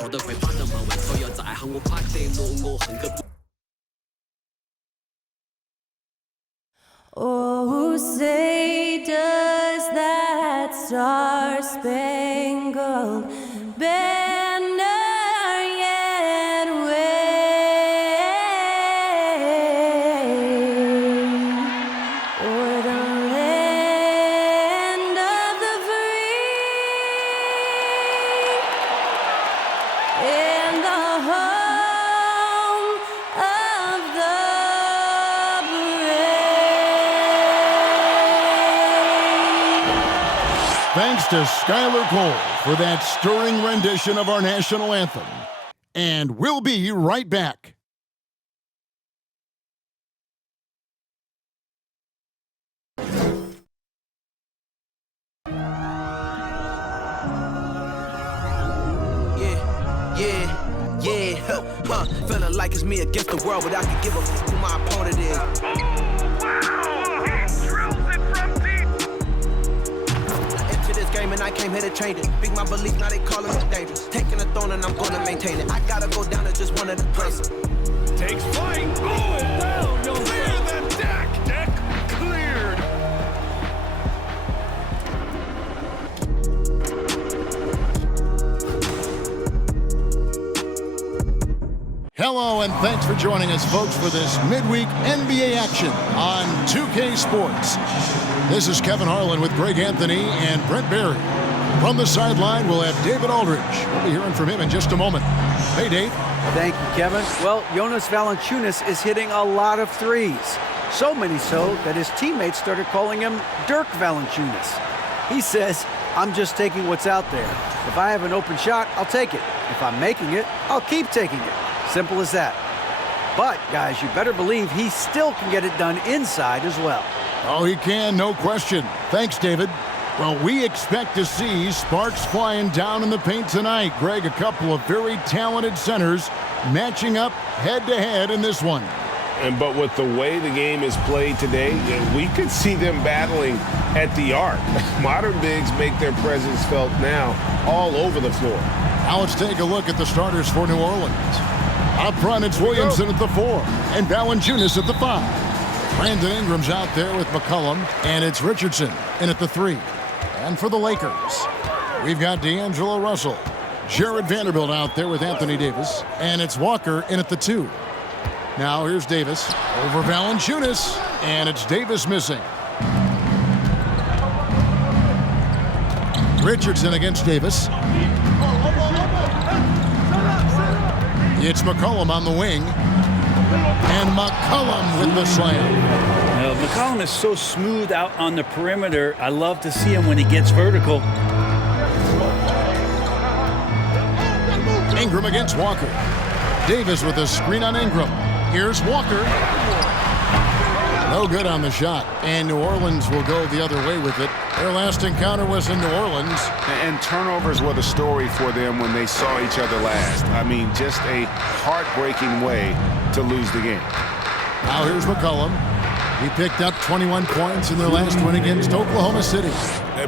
球队会把的门外头要在行我拍得我很个不。Oh, say does that star-spangled banner yet wave o'er the land of the free and the home of the Thanks to Skylar Cole for that stirring rendition of our national anthem. And we'll be right back. Feeling like it's me against the world, but I can give a who my opponent is. And I came here to change it. Big my belief, now they calling me dangerous. Taking the throne and I'm gonna maintain it. I gotta go down to just one of the places. Takes flight. Oh, down. You'll clear the deck. Deck cleared. Hello, and thanks for joining us, folks, for this midweek NBA action on 2K Sports. This is Kevin Harlan with Greg Anthony and Brent Barry. From the sideline, we'll have David Aldridge. We'll be hearing from him in just a moment. Hey, Dave. Thank you, Kevin. Well, Jonas Valanciunas is hitting a lot of threes. So many so that his teammates started calling him Dirk Valanciunas. He says, I'm just taking what's out there. If I have an open shot, I'll take it. If I'm making it, I'll keep taking it. Simple as that. But, guys, you better believe he still can get it done inside as well. Oh, he can, no question. Thanks, David. Well, we expect to see sparks flying down in the paint tonight. Greg, a couple of very talented centers matching up head-to-head in this one. But with the way the game is played today, we could see them battling at the arc. Modern bigs make their presence felt now all over the floor. Now let's take a look at the starters for New Orleans. Up front, it's Williamson at the 4 and Valanciunas at the 5. Brandon Ingram's out there with McCollum, and it's Richardson in at the 3. And for the Lakers, we've got D'Angelo Russell, Jared Vanderbilt out there with Anthony Davis, and it's Walker in at the 2. Now here's Davis over Valanciunas, and it's Davis missing. Richardson against Davis. It's McCollum on the wing. And McCollum with the slam. McCollum is so smooth out on the perimeter. I love to see him when he gets vertical. Ingram against Walker. Davis with a screen on Ingram. Here's Walker. No good on the shot. And New Orleans will go the other way with it. Their last encounter was in New Orleans. And turnovers were the story for them when they saw each other last. I mean, just a heartbreaking way to lose the game. Now here's McCollum. He picked up 21 points in their last win against Oklahoma City.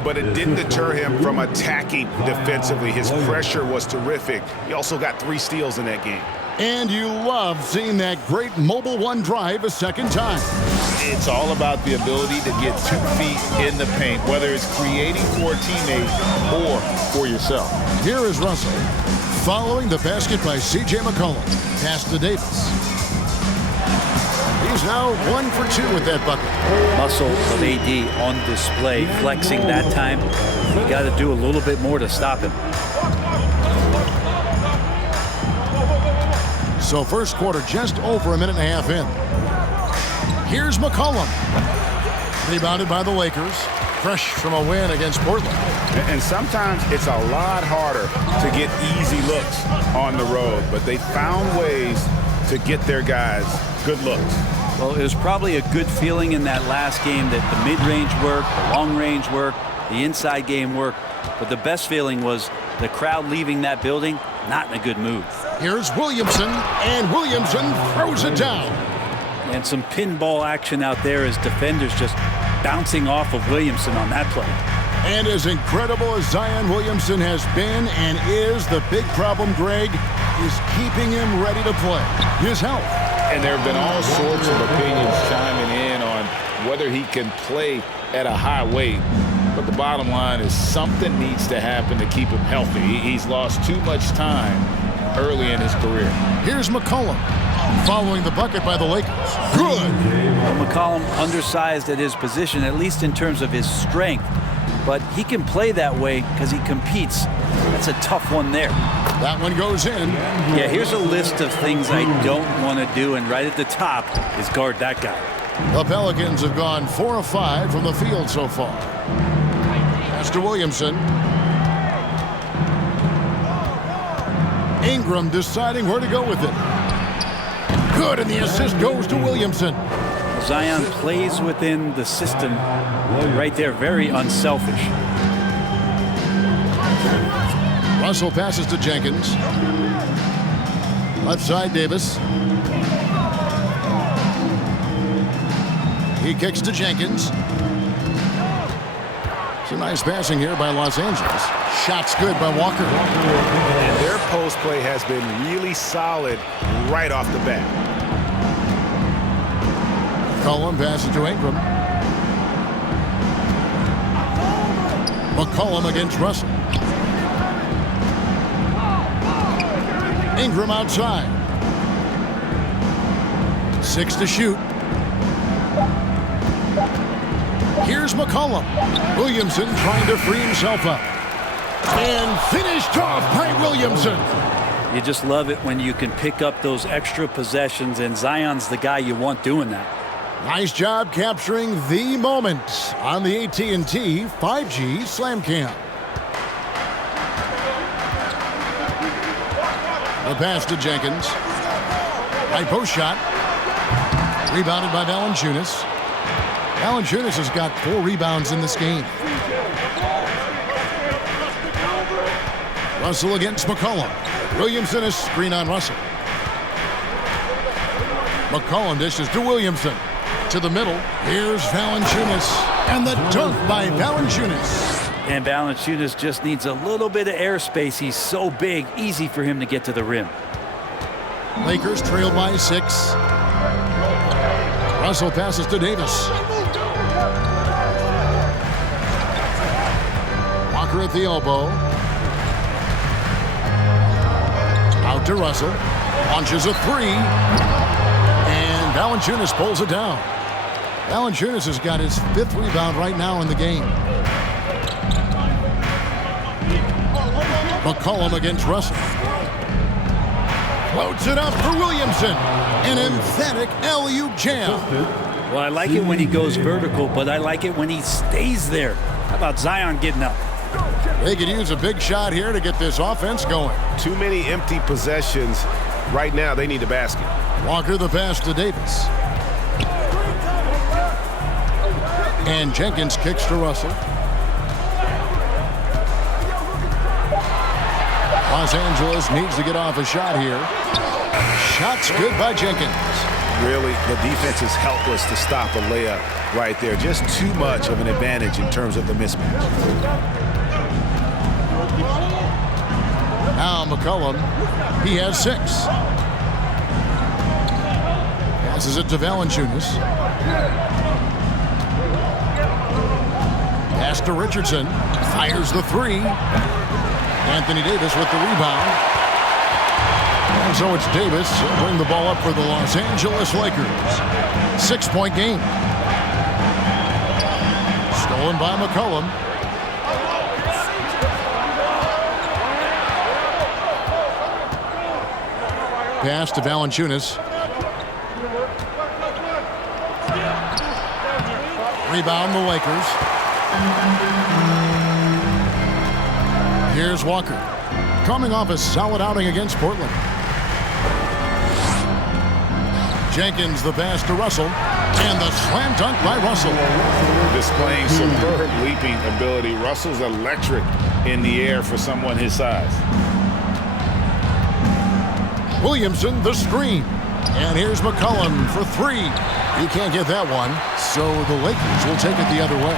But it didn't deter him from attacking defensively. His pressure was terrific. He also got 3 steals in that game. And you love seeing that great mobile one drive a second time. It's all about the ability to get 2 feet in the paint, whether it's creating for a teammate or for yourself. Here is Russell, following the basket by C.J. McCollum. Pass to Davis. He's now 1 for 2 with that bucket. Muscle of AD on display, flexing that time. You got to do a little bit more to stop him. So first quarter just over a minute and a half in. Here's McCollum. Rebounded by the Lakers. Fresh from a win against Portland. And sometimes it's a lot harder to get easy looks on the road, but they found ways to get their guys good looks. Well, it was probably a good feeling in that last game that the mid-range worked, the long-range worked, the inside game worked. But the best feeling was the crowd leaving that building not in a good mood. Here's Williamson, and Williamson throws it down. And some pinball action out there as defenders just bouncing off of Williamson on that play. And as incredible as Zion Williamson has been and is, the big problem, Greg, is keeping him ready to play. His health. And there have been all sorts of opinions chiming in on whether he can play at a high weight. But the bottom line is something needs to happen to keep him healthy. He's lost too much time early in his career. Here's McCollum following the bucket by the Lakers. Good. Well, McCollum undersized at his position, at least in terms of his strength. But he can play that way because he competes. That's a tough one there. That one goes in. Yeah, here's a list of things I don't want to do, and right at the top is guard that guy. The Pelicans have gone 4 of 5 from the field so far. Pass to Williamson. Ingram deciding where to go with it. Good, and the assist goes to Williamson. Zion plays within the system right there, very unselfish. Russell passes to Jenkins. Left side, Davis. He kicks to Jenkins. Some nice passing here by Los Angeles. Shot's good by Walker. And their post play has been really solid right off the bat. McCollum passes to Ingram. McCollum against Russell. Ingram outside. 6 to shoot. Here's McCollum. Williamson trying to free himself up. And finished off by Williamson. You just love it when you can pick up those extra possessions, and Zion's the guy you want doing that. Nice job capturing the moment on the AT&T 5G Slam Cam. The pass to Jenkins. High post shot. Rebounded by Valanciunas. Valanciunas has got 4 rebounds in this game. Russell against McCollum. Williamson is screen on Russell. McCollum dishes to Williamson. To the middle. Here's Valanciunas. And the dunk by Valanciunas. And Valanciunas just needs a little bit of airspace. He's so big, easy for him to get to the rim. Lakers trail by 6. Russell passes to Davis. Walker at the elbow. Out to Russell. Launches a 3. And Valanciunas pulls it down. Valanciunas has got his 5th rebound right now in the game. McCollum against Russell. Floats it up for Williamson. An emphatic alley-oop jam. Well, I like it when he goes vertical, but I like it when he stays there. How about Zion getting up? They could use a big shot here to get this offense going. Too many empty possessions. Right now, they need a basket. Walker the pass to Davis. And Jenkins kicks to Russell. Los Angeles needs to get off a shot here. Shot's good by Jenkins. Really, the defense is helpless to stop a layup right there. Just too much of an advantage in terms of the mismatch. Now McCollum, he has 6. Passes it to Valanciunas. Pass to Richardson. Fires the 3. Anthony Davis with the rebound. And so it's Davis bring the ball up for the Los Angeles Lakers. 6-point game. Stolen by McCollum. Pass to Valanciunas. Rebound the Lakers. Here's Walker. Coming off a solid outing against Portland. Jenkins the pass to Russell. And the slam dunk by Russell. Displaying superb leaping ability. Russell's electric in the air for someone his size. Williamson the screen. And here's McCollum for 3. He can't get that one, so the Lakers will take it the other way.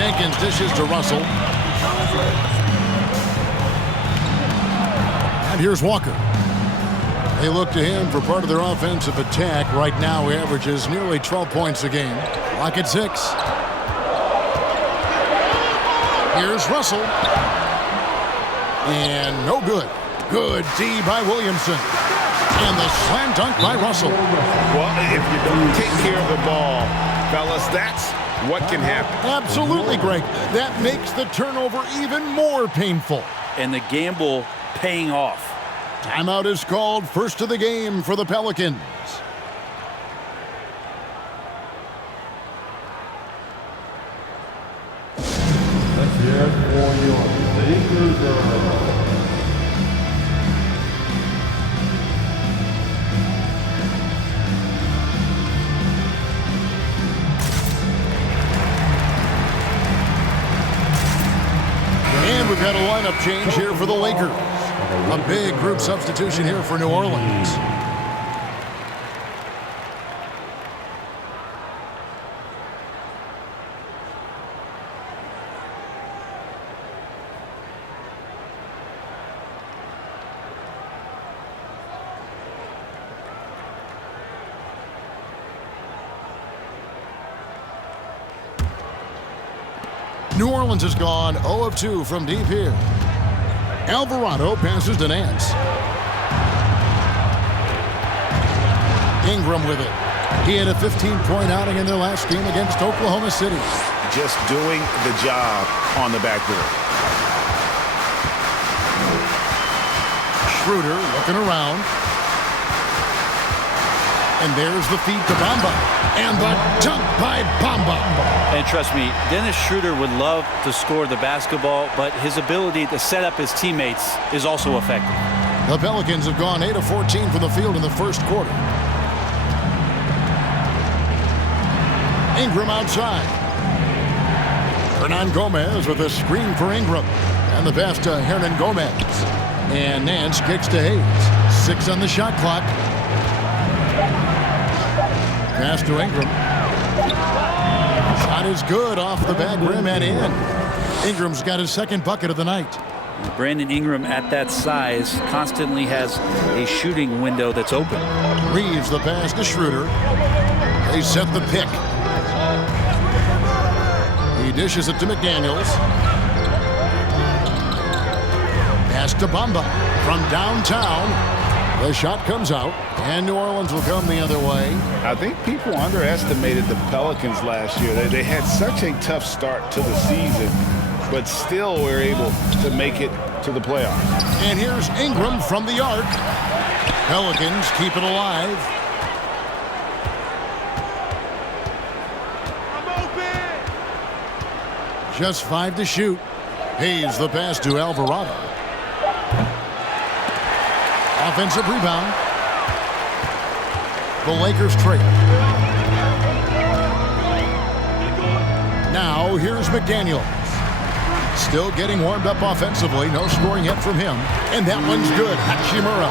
Jenkins dishes to Russell. And here's Walker. They look to him for part of their offensive attack. Right now, he averages nearly 12 points a game. Clock at 6. Here's Russell. And no good. Good D by Williamson. And the slam dunk by Russell. Well, if you don't take care of the ball, fellas, that's what can happen. Absolutely, Greg. That makes the turnover even more painful. And the gamble paying off. Timeout is called. First of the game for the Pelicans. Let's hear it for your Lakers girls. And we've got a lineup change here for the Lakers. A big group substitution here for New Orleans. New Orleans has gone 0 of 2 from deep here. Alvarado passes to Nance. Ingram with it. He had a 15-point outing in their last game against Oklahoma City. Just doing the job on the backboard. Schroeder looking around. And there's the feed to Bamba. And the dunk by Bamba. And trust me, Dennis Schroeder would love to score the basketball, but his ability to set up his teammates is also effective. The Pelicans have gone 8 of 14 from the field in the first quarter. Ingram outside. Hernan Gomez with a screen for Ingram. And the pass to Hernan Gomez. And Nance kicks to Hayes. 6 on the shot clock. Pass to Ingram. Shot is good off the back rim and in. Ingram's got his second bucket of the night. Brandon Ingram at that size constantly has a shooting window that's open. Reeves the pass to Schroeder. They set the pick. He dishes it to McDaniels. Pass to Bamba from downtown. The shot comes out, and New Orleans will come the other way. I think people underestimated the Pelicans last year. They had such a tough start to the season, but still were able to make it to the playoffs. And here's Ingram from the arc. Pelicans keep it alive. Just 5 to shoot. Hayes the pass to Alvarado. Offensive rebound. The Lakers trail. Now here's McDaniels. Still getting warmed up offensively. No scoring yet from him. And that one's good. Hachimura.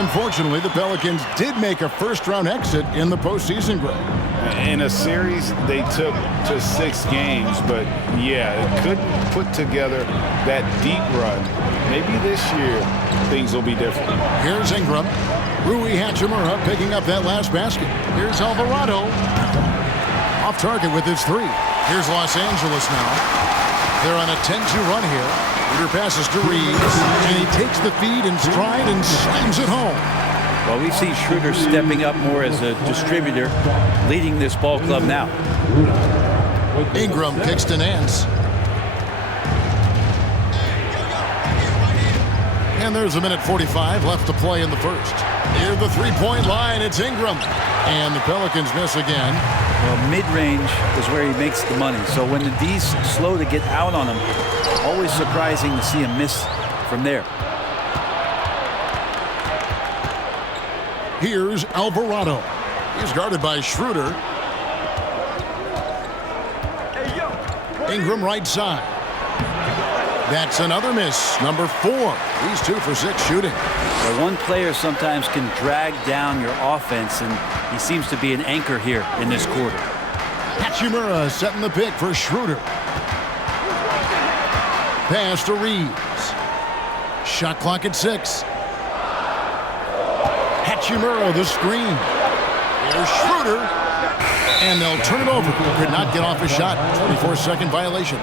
Unfortunately, the Pelicans did make a first-round exit in the postseason, Greg. In a series they took to 6 games, but yeah, couldn't put together that deep run. Maybe this year things will be different. Here's Ingram. Rui Hachimura picking up that last basket. Here's Alvarado. Off target with his 3. Here's Los Angeles now. They're on a 10-2 run here. Peter passes to Reeves, and he takes the feed in stride and slams it home. Well, we see Schroeder stepping up more as a distributor, leading this ball club now. Ingram kicks to Nance. And there's a minute 45 left to play in the first. Near the three-point line, it's Ingram. And the Pelicans miss again. Well, mid-range is where he makes the money. So when the D's slow to get out on him, always surprising to see him miss from there. Here's Alvarado. He's guarded by Schroeder. Ingram right side. That's another miss. Number 4. He's 2 for 6 shooting. Well, one player sometimes can drag down your offense, and he seems to be an anchor here in this quarter. Hachimura setting the pick for Schroeder. Pass to Reeves. Shot clock at 6. Hachimura, the screen. Here's Schroeder. And they'll turn it over. Could not get off a shot. 24-second violation.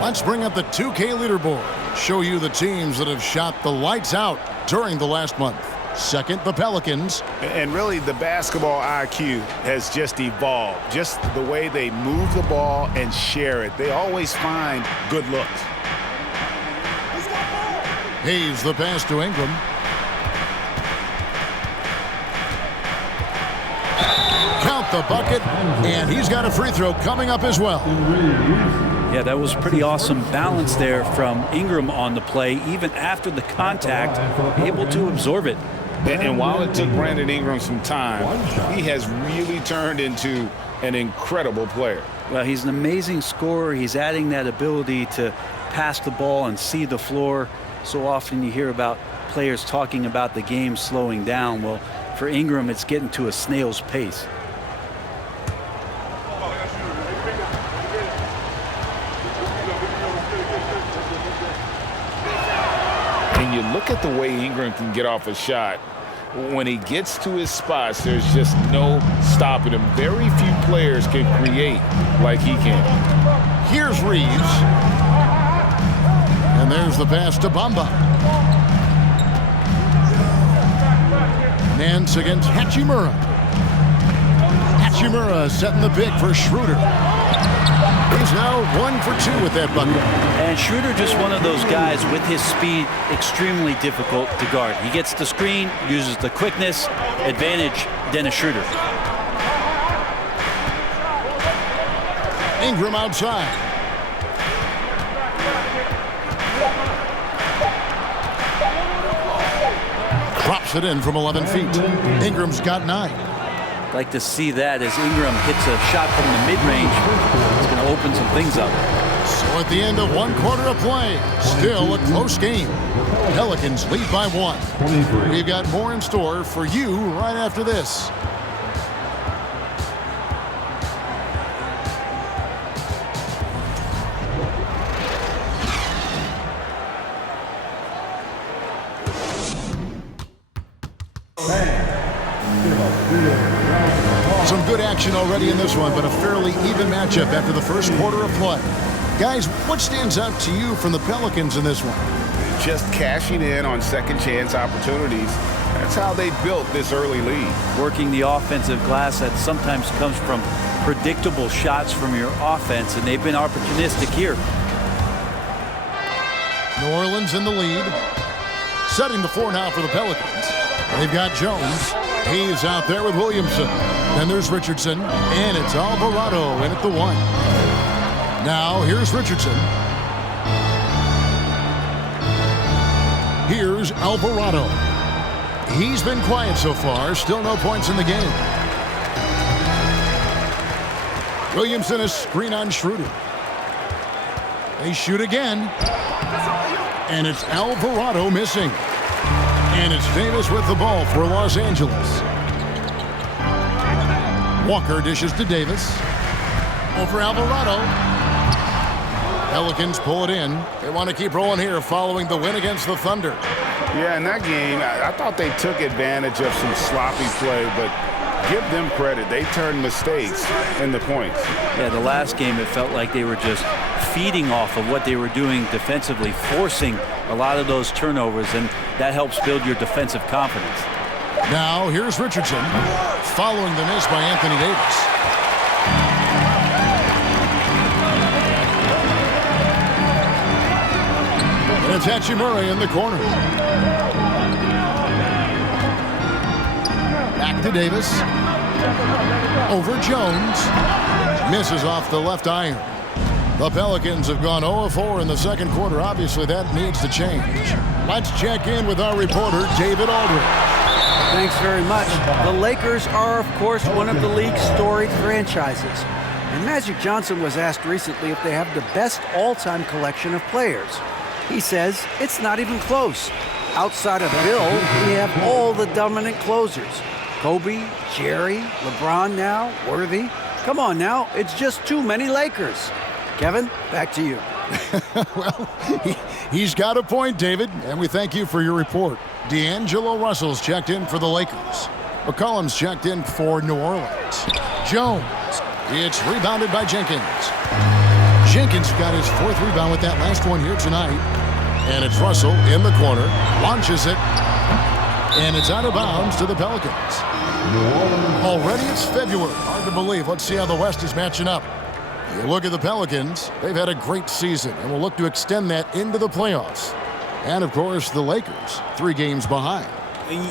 Let's bring up the 2K leaderboard. Show you the teams that have shot the lights out during the last month. Second, the Pelicans. And really, the basketball IQ has just evolved. Just the way they move the ball and share it. They always find good looks. Hayes the pass to Ingram. Count the bucket, and he's got a free throw coming up as well. Yeah, that was pretty awesome balance there from Ingram on the play, even after the contact, able to absorb it. And while it took Brandon Ingram some time, he has really turned into an incredible player. Well, he's an amazing scorer. He's adding that ability to pass the ball and see the floor. So often you hear about players talking about the game slowing down. Well, for Ingram, it's getting to a snail's pace. And you look at the way Ingram can get off a shot. When he gets to his spots, there's just no stopping him. Very few players can create like he can. Here's Reeves. And there's the pass to Bamba. Nance against Hachimura. Hachimura setting the pick for Schroeder. He's now 1 for 2 with that bucket. And Schroeder, just one of those guys with his speed, extremely difficult to guard. He gets the screen, uses the quickness, advantage, Dennis Schroeder. Ingram outside. Drops it in from 11 feet. Ingram's got 9. Like to see that as Ingram hits a shot from the mid-range. It's going to open some things up. So at the end of 1 quarter of play, still a close game. Pelicans lead by 1. We've got more in store for you right after this. Some good action already in this one, but a fairly even matchup after the first quarter of play. Guys, what stands out to you from the Pelicans in this one? Just cashing in on second chance opportunities. That's how they built this early lead. Working the offensive glass that sometimes comes from predictable shots from your offense, and they've been opportunistic here. New Orleans in the lead. Setting the floor now for the Pelicans. They've got Jones. He's out there with Williamson. Then there's Richardson, and it's Alvarado in at the 1. Now here's Richardson. Here's Alvarado. He's been quiet so far. Still no points in the game. Williamson, a screen on Schroeder. They shoot again. And it's Alvarado missing. And it's Davis with the ball for Los Angeles. Walker dishes to Davis. Over Alvarado. Pelicans pull it in. They want to keep rolling here following the win against the Thunder. Yeah, in that game, I thought they took advantage of some sloppy play, but give them credit. They turned mistakes into points. Yeah, the last game, it felt like they were just feeding off of what they were doing defensively, forcing a lot of those turnovers, and that helps build your defensive confidence. Now, here's Richardson, following the miss by Anthony Davis. And it's Hachimura in the corner. Back to Davis. Over Jones. Misses off the left iron. The Pelicans have gone 0-4 in the second quarter. Obviously, that needs to change. Let's check in with our reporter, David Aldridge. Thanks very much. The Lakers are, of course, one of the league's storied franchises. And Magic Johnson was asked recently if they have the best all-time collection of players. He says it's not even close. Outside of Bill, we have all the dominant closers. Kobe, Jerry, LeBron now, Worthy. Come on now, it's just too many Lakers. Kevin, back to you. Well, he's got a point, David, and we thank you for your report. D'Angelo Russell's checked in for the Lakers. McCollum's checked in for New Orleans. Jones. It's rebounded by Jenkins. Jenkins got his 4th rebound with that last one here tonight. And it's Russell in the corner. Launches it. And it's out of bounds to the Pelicans. Already it's February. Hard to believe. Let's see how the West is matching up. You look at the Pelicans. They've had a great season and will look to extend that into the playoffs. And, of course, the Lakers, 3 games behind.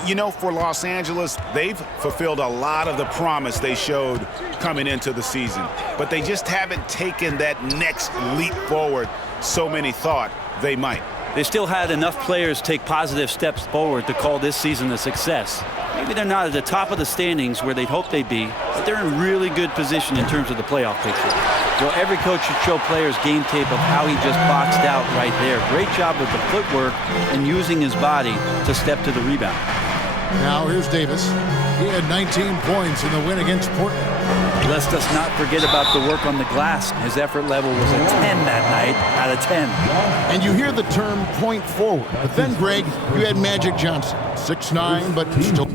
You know, for Los Angeles, they've fulfilled a lot of the promise they showed coming into the season. But they just haven't taken that next leap forward so many thought they might. They still had enough players take positive steps forward to call this season a success. Maybe they're not at the top of the standings where they'd hope they'd be, but they're in really good position in terms of the playoff picture. So every coach should show players game tape of how he just boxed out right there. Great job with the footwork and using his body to step to the rebound. Now here's Davis. He had 19 points in the win against Portland. Let's us not forget about the work on the glass. His effort level was a 10 that night out of 10. And you hear the term point forward. But then, Greg, you had Magic Johnson. 6'9", but still...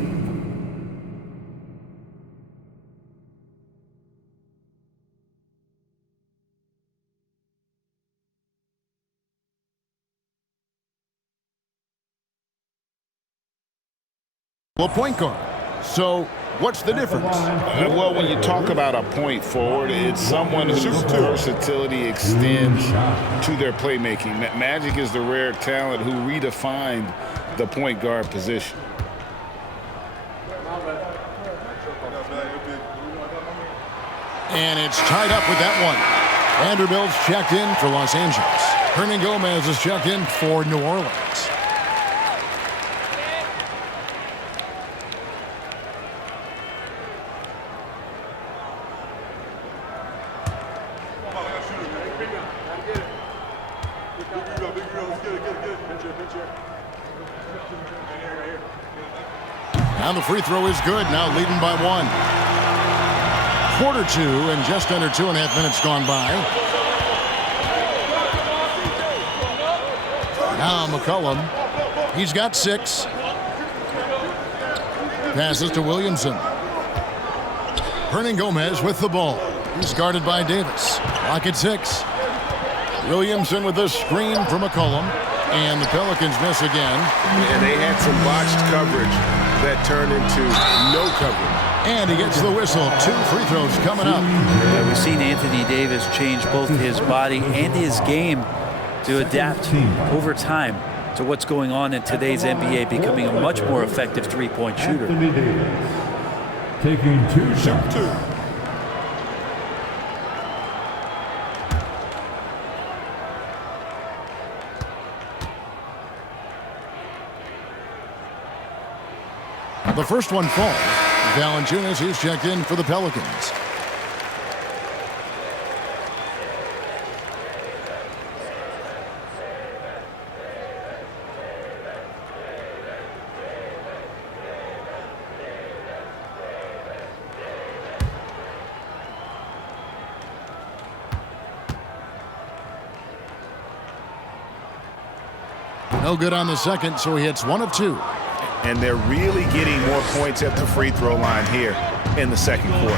a point guard. So what's the difference? Well, when you talk about a point forward, it's someone whose versatility extends to their playmaking. Magic is the rare talent who redefined the point guard position. And it's tied up with that one. Vanderbilt's checked in for Los Angeles. Hernan Gomez is checked in for New Orleans. And the free throw is good, now leading by 1. Quarter 2 and just under 2.5 minutes gone by. Now McCollum, he's got 6. Passes to Williamson. Hernan Gomez with the ball. He's guarded by Davis. Clock at 6. Williamson with a screen for McCollum. And the Pelicans miss again. And they had some botched coverage that turned into no coverage. And he gets the whistle. 2 free throws coming up. Yeah, we've seen Anthony Davis change both his body and his game to adapt over time to what's going on in today's NBA, becoming a much more effective three-point shooter. Anthony Davis taking 2 shots. The first one falls. Valanciunas, he's checked in for the Pelicans. No good on the second, so he hits 1 of 2. And they're really getting more points at the free throw line here in the second quarter.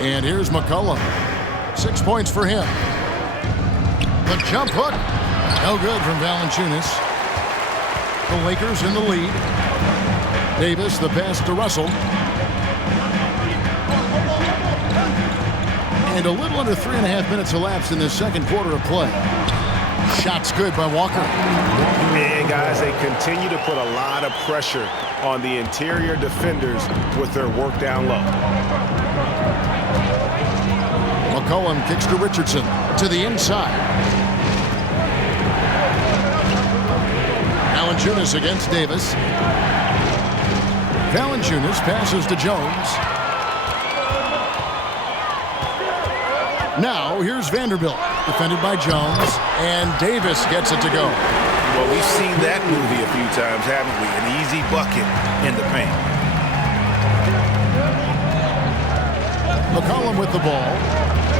And here's McCollum. 6 points for him. The jump hook. No good from Valanciunas. The Lakers in the lead. Davis, the pass to Russell. And a little under 3.5 minutes elapsed in the second quarter of play. Shot's good by Walker. And guys, they continue to put a lot of pressure on the interior defenders with their work down low. McCollum kicks to Richardson to the inside. Valanciunas against Davis. Valanciunas passes to Jones. Now here's Vanderbilt, defended by Jones, and Davis gets it to go. Well, we've seen that movie a few times, haven't we? An easy bucket in the paint. McCollum with the ball.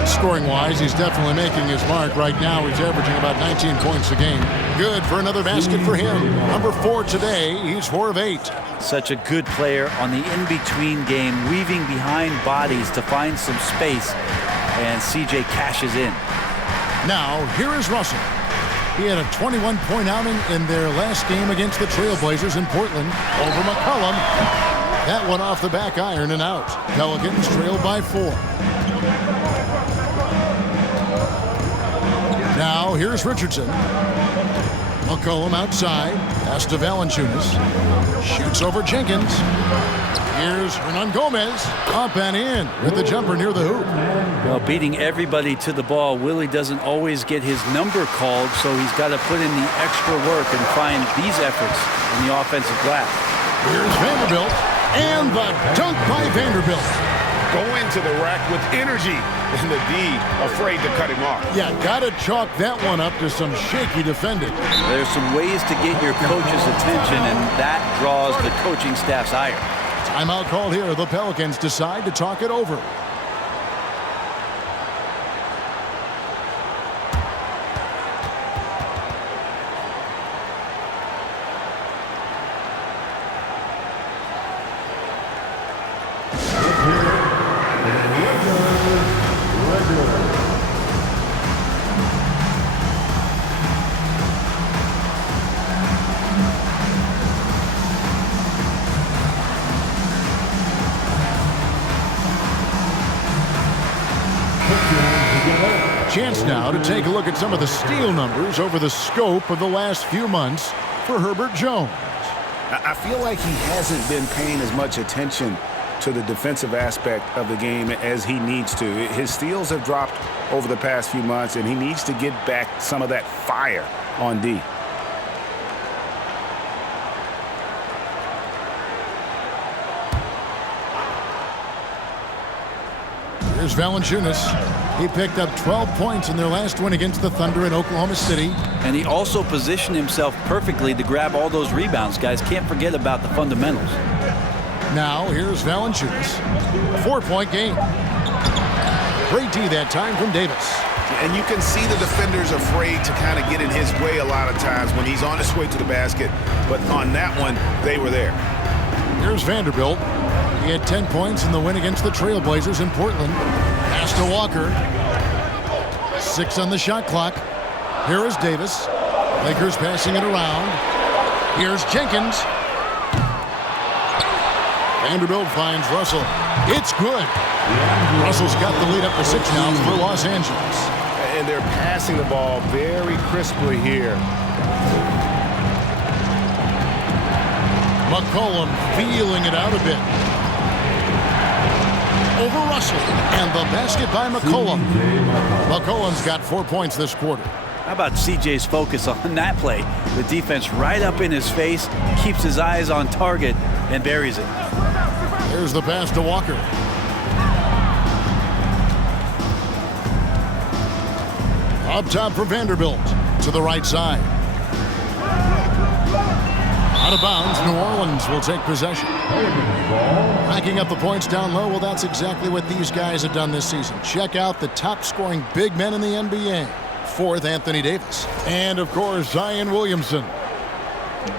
Scoring-wise, he's definitely making his mark. Right now, he's averaging about 19 points a game. Good for another basket for him. Number 4 today. He's 4 of 8. Such a good player on the in-between game, weaving behind bodies to find some space, and CJ cashes in. Now, here is Russell. He had a 21-point outing in their last game against the Trailblazers in Portland over McCollum. That one off the back iron and out. Pelicans trailed by 4. Now, here's Richardson. McCollum outside. Pass to Valanciunas. Shoots over Jenkins. Here's Hernan Gomez. Up and in with the jumper near the hoop. Well, beating everybody to the ball, Willie doesn't always get his number called, so he's got to put in the extra work and find these efforts in the offensive glass. Here's Vanderbilt. And the dunk by Vanderbilt. Go into the rack with energy, and the D afraid to cut him off. Yeah, got to chalk that one up to some shaky defending. There's some ways to get your coach's attention, and that draws the coaching staff's ire. Timeout called here. The Pelicans decide to talk it over. Chance now to take a look at some of the steal numbers over the scope of the last few months for Herbert Jones. I feel like he hasn't been paying as much attention to the defensive aspect of the game as he needs to. His steals have dropped over the past few months, and he needs to get back some of that fire on D. Here's Valanciunas. He picked up 12 points in their last win against the Thunder in Oklahoma City. And he also positioned himself perfectly to grab all those rebounds, guys. Can't forget about the fundamentals. Now, here's Valanciunas. A 4-point game. Great D that time from Davis. And you can see the defenders afraid to kind of get in his way a lot of times when he's on his way to the basket. But on that one, they were there. Here's Vanderbilt. He had 10 points in the win against the Trailblazers in Portland. Pass to Walker. 6 on the shot clock. Here is Davis. Lakers passing it around. Here's Jenkins. Vanderbilt finds Russell. It's good. Russell's got the lead up to 6 now for Los Angeles. And they're passing the ball very crisply here. McCollum feeling it out a bit. Over Russell, and the basket by McCollum. McCollum's got 4 points this quarter. How about CJ's focus on that play? The defense right up in his face, keeps his eyes on target, and buries it. Here's the pass to Walker. Up top for Vanderbilt, to the right side. Out of bounds, New Orleans will take possession. Racking up the points down low, well, that's exactly what these guys have done this season. Check out the top-scoring big men in the NBA. 4th, Anthony Davis. And, of course, Zion Williamson.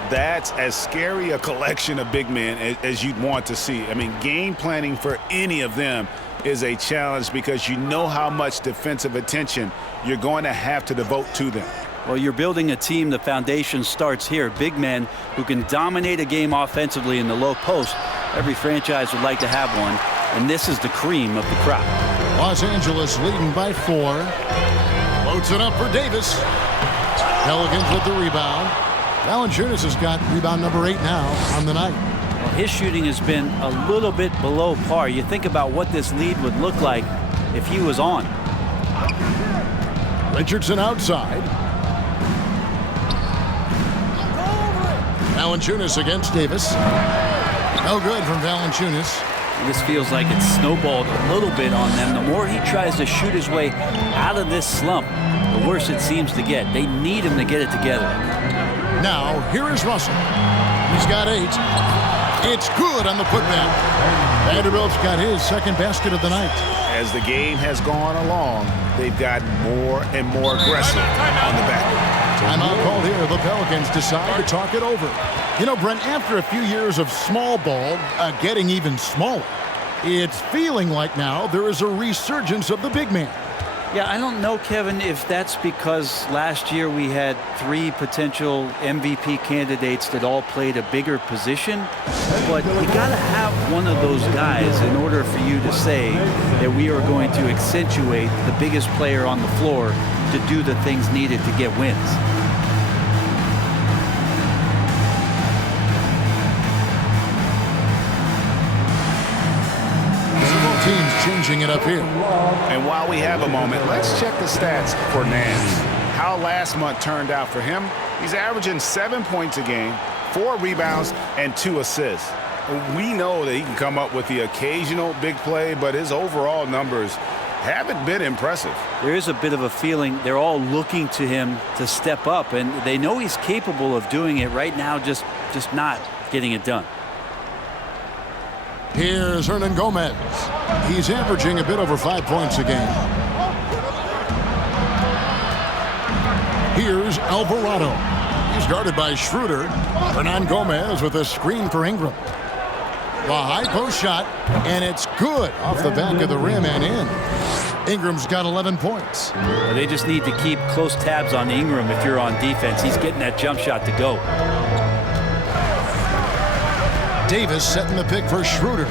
That's as scary a collection of big men as you'd want to see. I mean, game planning for any of them is a challenge because you know how much defensive attention you're going to have to devote to them. Well, you're building a team, the foundation starts here. Big men who can dominate a game offensively in the low post. Every franchise would like to have one, and this is the cream of the crop. Los Angeles leading by 4. Loads it up for Davis. Pelicans with the rebound. Valanciunas has got rebound number 8 now on the night. Well, his shooting has been a little bit below par. You think about what this lead would look like if he was on. Richardson outside. Valanciunas against Davis. No good from Valanciunas. This feels like it's snowballed a little bit on them. The more he tries to shoot his way out of this slump, the worse it seems to get. They need him to get it together. Now, here is Russell. He's got 8. It's good on the putback. Vanderbilt's got his second basket of the night. As the game has gone along, they've gotten more and more aggressive on the back. Timeout called here. The Pelicans decide to talk it over. You know, Brent, after a few years of small ball getting even smaller, it's feeling like now there is a resurgence of the big man. Yeah, I don't know, Kevin, if that's because last year we had 3 potential MVP candidates that all played a bigger position, but you got to have one of those guys in order for you to say that we are going to accentuate the biggest player on the floor to do the things needed to get wins. Teams changing it up here. And while we have a moment, let's check the stats for Nance. How last month turned out for him. He's averaging 7 points a game, 4 rebounds, and 2 assists. We know that he can come up with the occasional big play, but his overall numbers haven't been impressive. There is a bit of a feeling they're all looking to him to step up, and they know he's capable of doing it right now, just not getting it done. Here's Hernan Gomez. He's averaging a bit over 5 points a game. Here's Alvarado. He's guarded by Schroeder. Hernan Gomez with a screen for Ingram. The high post shot, and it's good off the back of the rim and in. Ingram's got 11 points. Well, they just need to keep close tabs on Ingram if you're on defense. He's getting that jump shot to go. Davis setting the pick for Schroeder.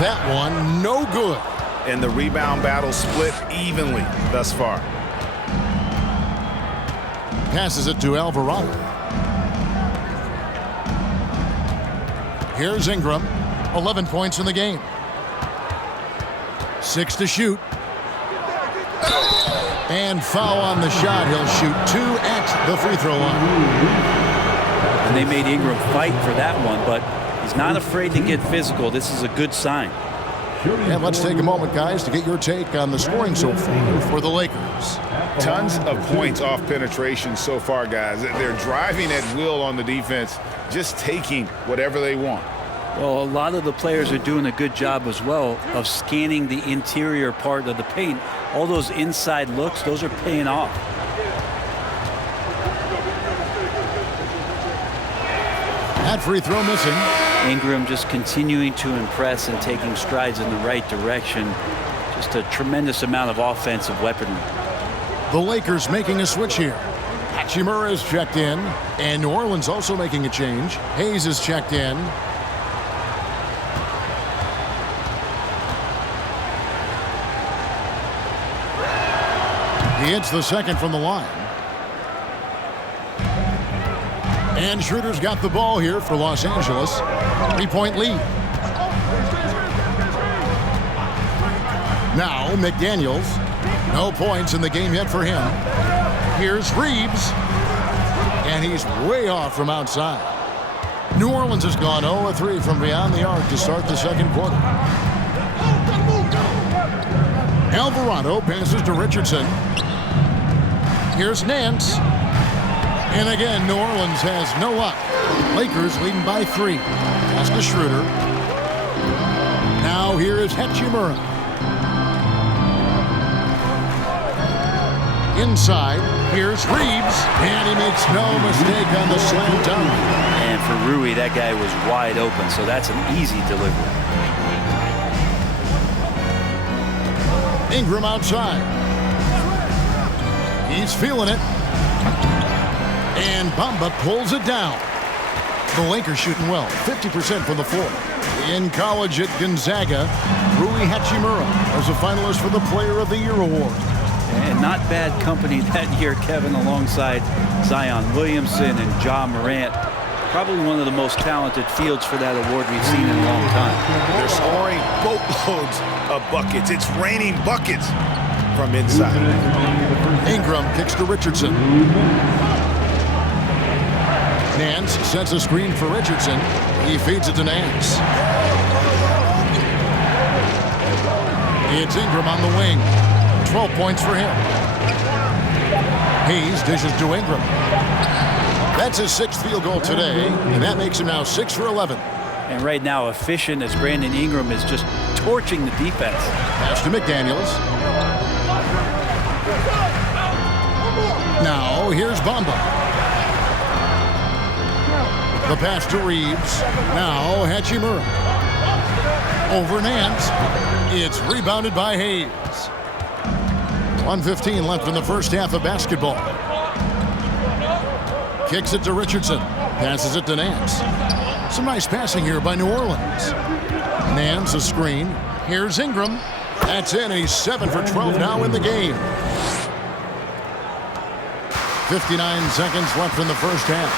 That one no good. And the rebound battle split evenly thus far. Passes it to Alvarado. Here's Ingram. 11 points in the game. 6 to shoot. And foul on the shot. He'll shoot 2 at the free throw line. And they made Ingram fight for that one, but he's not afraid to get physical. This is a good sign. And let's take a moment, guys, to get your take on the scoring so far for the Lakers. Tons of points off penetration so far, guys. They're driving at will on the defense, just taking whatever they want. Well, a lot of the players are doing a good job as well of scanning the interior part of the paint. All those inside looks, those are paying off. That free throw missing. Ingram just continuing to impress and taking strides in the right direction. Just a tremendous amount of offensive weaponry. The Lakers making a switch here. Hachimura is checked in, and New Orleans also making a change. Hayes is checked in. He hits the second from the line. And Schroeder's got the ball here for Los Angeles. 3-point lead. Now McDaniels. No points in the game yet for him. Here's Reeves. And he's way off from outside. New Orleans has gone 0-3 from beyond the arc to start the second quarter. Alvarado passes to Richardson. Here's Nance. And again, New Orleans has no luck. Lakers leading by 3. Pass to Schroeder. Now here is Hachimura. Inside, here's Reeves. And he makes no mistake on the slam dunk. And for Rui, that guy was wide open, so that's an easy delivery. Ingram outside. He's feeling it. And Bamba pulls it down. The Lakers shooting well, 50% from the floor. In college at Gonzaga, Rui Hachimura was a finalist for the Player of the Year award. And not bad company that year, Kevin, alongside Zion Williamson and Ja Morant. Probably one of the most talented fields for that award we've seen in a long time. They're scoring boatloads of buckets. It's raining buckets from inside. Ingram kicks to Richardson. Nance sets a screen for Richardson. He feeds it to Nance. It's Ingram on the wing. 12 points for him. Hayes dishes to Ingram. That's his 6th field goal today, and that makes him now 6 for 11. And right now, efficient as Brandon Ingram is just torching the defense. Pass to McDaniels. Now, here's Bamba. The pass to Reeves. Now, Hachimura. Over Nance. It's rebounded by Hayes. 1:15 left in the first half of basketball. Kicks it to Richardson. Passes it to Nance. Some nice passing here by New Orleans. Nance a screen. Here's Ingram. That's in. He's 7 for 12 now in the game. 59 seconds left in the first half.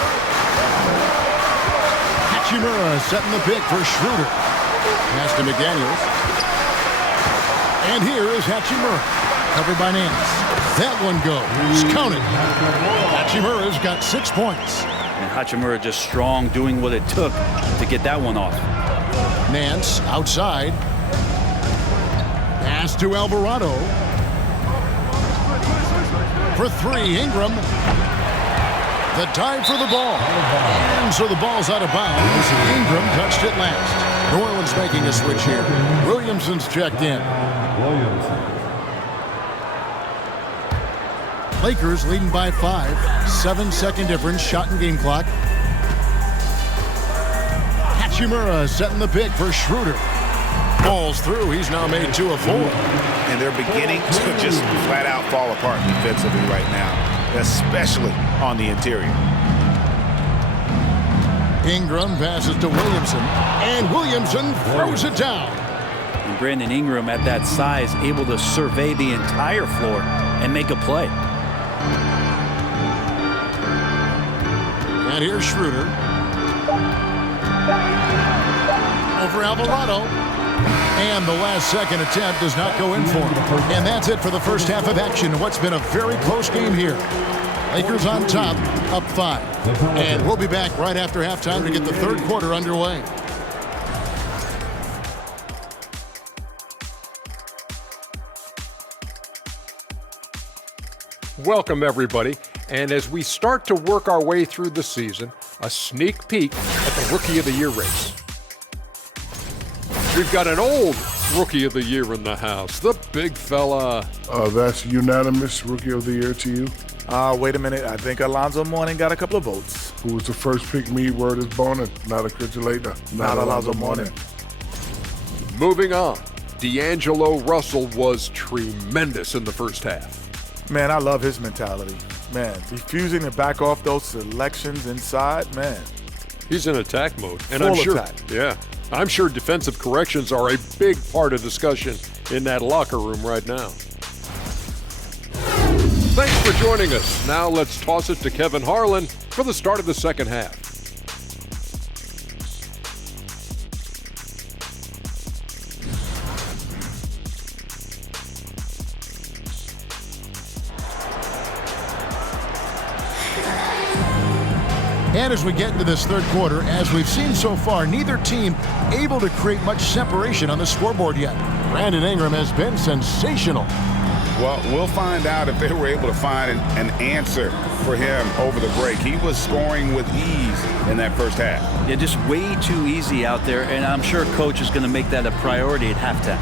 Hachimura setting the pick for Schroeder. Pass to McDaniels. And here is Hachimura. Covered by Nance. That one goes. Counted. Hachimura's got 6 points. And Hachimura just strong, doing what it took to get that one off. Nance outside. Pass to Alvarado. For three, Ingram. The dive for the ball. And so the ball's out of bounds. Ingram touched it last. New Orleans making a switch here. Williamson's checked in. Lakers leading by 5. 7-second difference, shot and game clock. Hachimura setting the pick for Schroeder. Ball's through. He's now made 2 of 4. And they're beginning to just flat out fall apart defensively right now, especially on the interior. Ingram passes to Williamson, and Williamson throws it down. And Brandon Ingram at that size, able to survey the entire floor and make a play. And here's Schroeder. Over Alvarado. And the last second attempt does not go in for him. And that's it for the first half of action in what's been a very close game here. Lakers on top, up 5. And we'll be back right after halftime to get the third quarter underway. Welcome, everybody. And as we start to work our way through the season, a sneak peek at the Rookie of the Year race. We've got an old Rookie of the Year in the house, the big fella. That's unanimous Rookie of the Year to you? Wait a minute. I think Alonzo Mourning got a couple of votes. Who was the first pick me? Word is born, and not a later. Not Alonzo Mourning. Moving on, D'Angelo Russell was tremendous in the first half. Man, I love his mentality. Man, refusing to back off those selections inside, man. He's in attack mode. And Full I'm sure, attack. yeah, I'm sure defensive corrections are a big part of discussion in that locker room right now. Thanks for joining us. Now let's toss it to Kevin Harlan for the start of the second half. And as we get into this third quarter, as we've seen so far, neither team able to create much separation on the scoreboard yet. Brandon Ingram has been sensational. Well, we'll find out if they were able to find an answer for him over the break. He was scoring with ease in that first half. Yeah, just way too easy out there, and I'm sure Coach is going to make that a priority at halftime.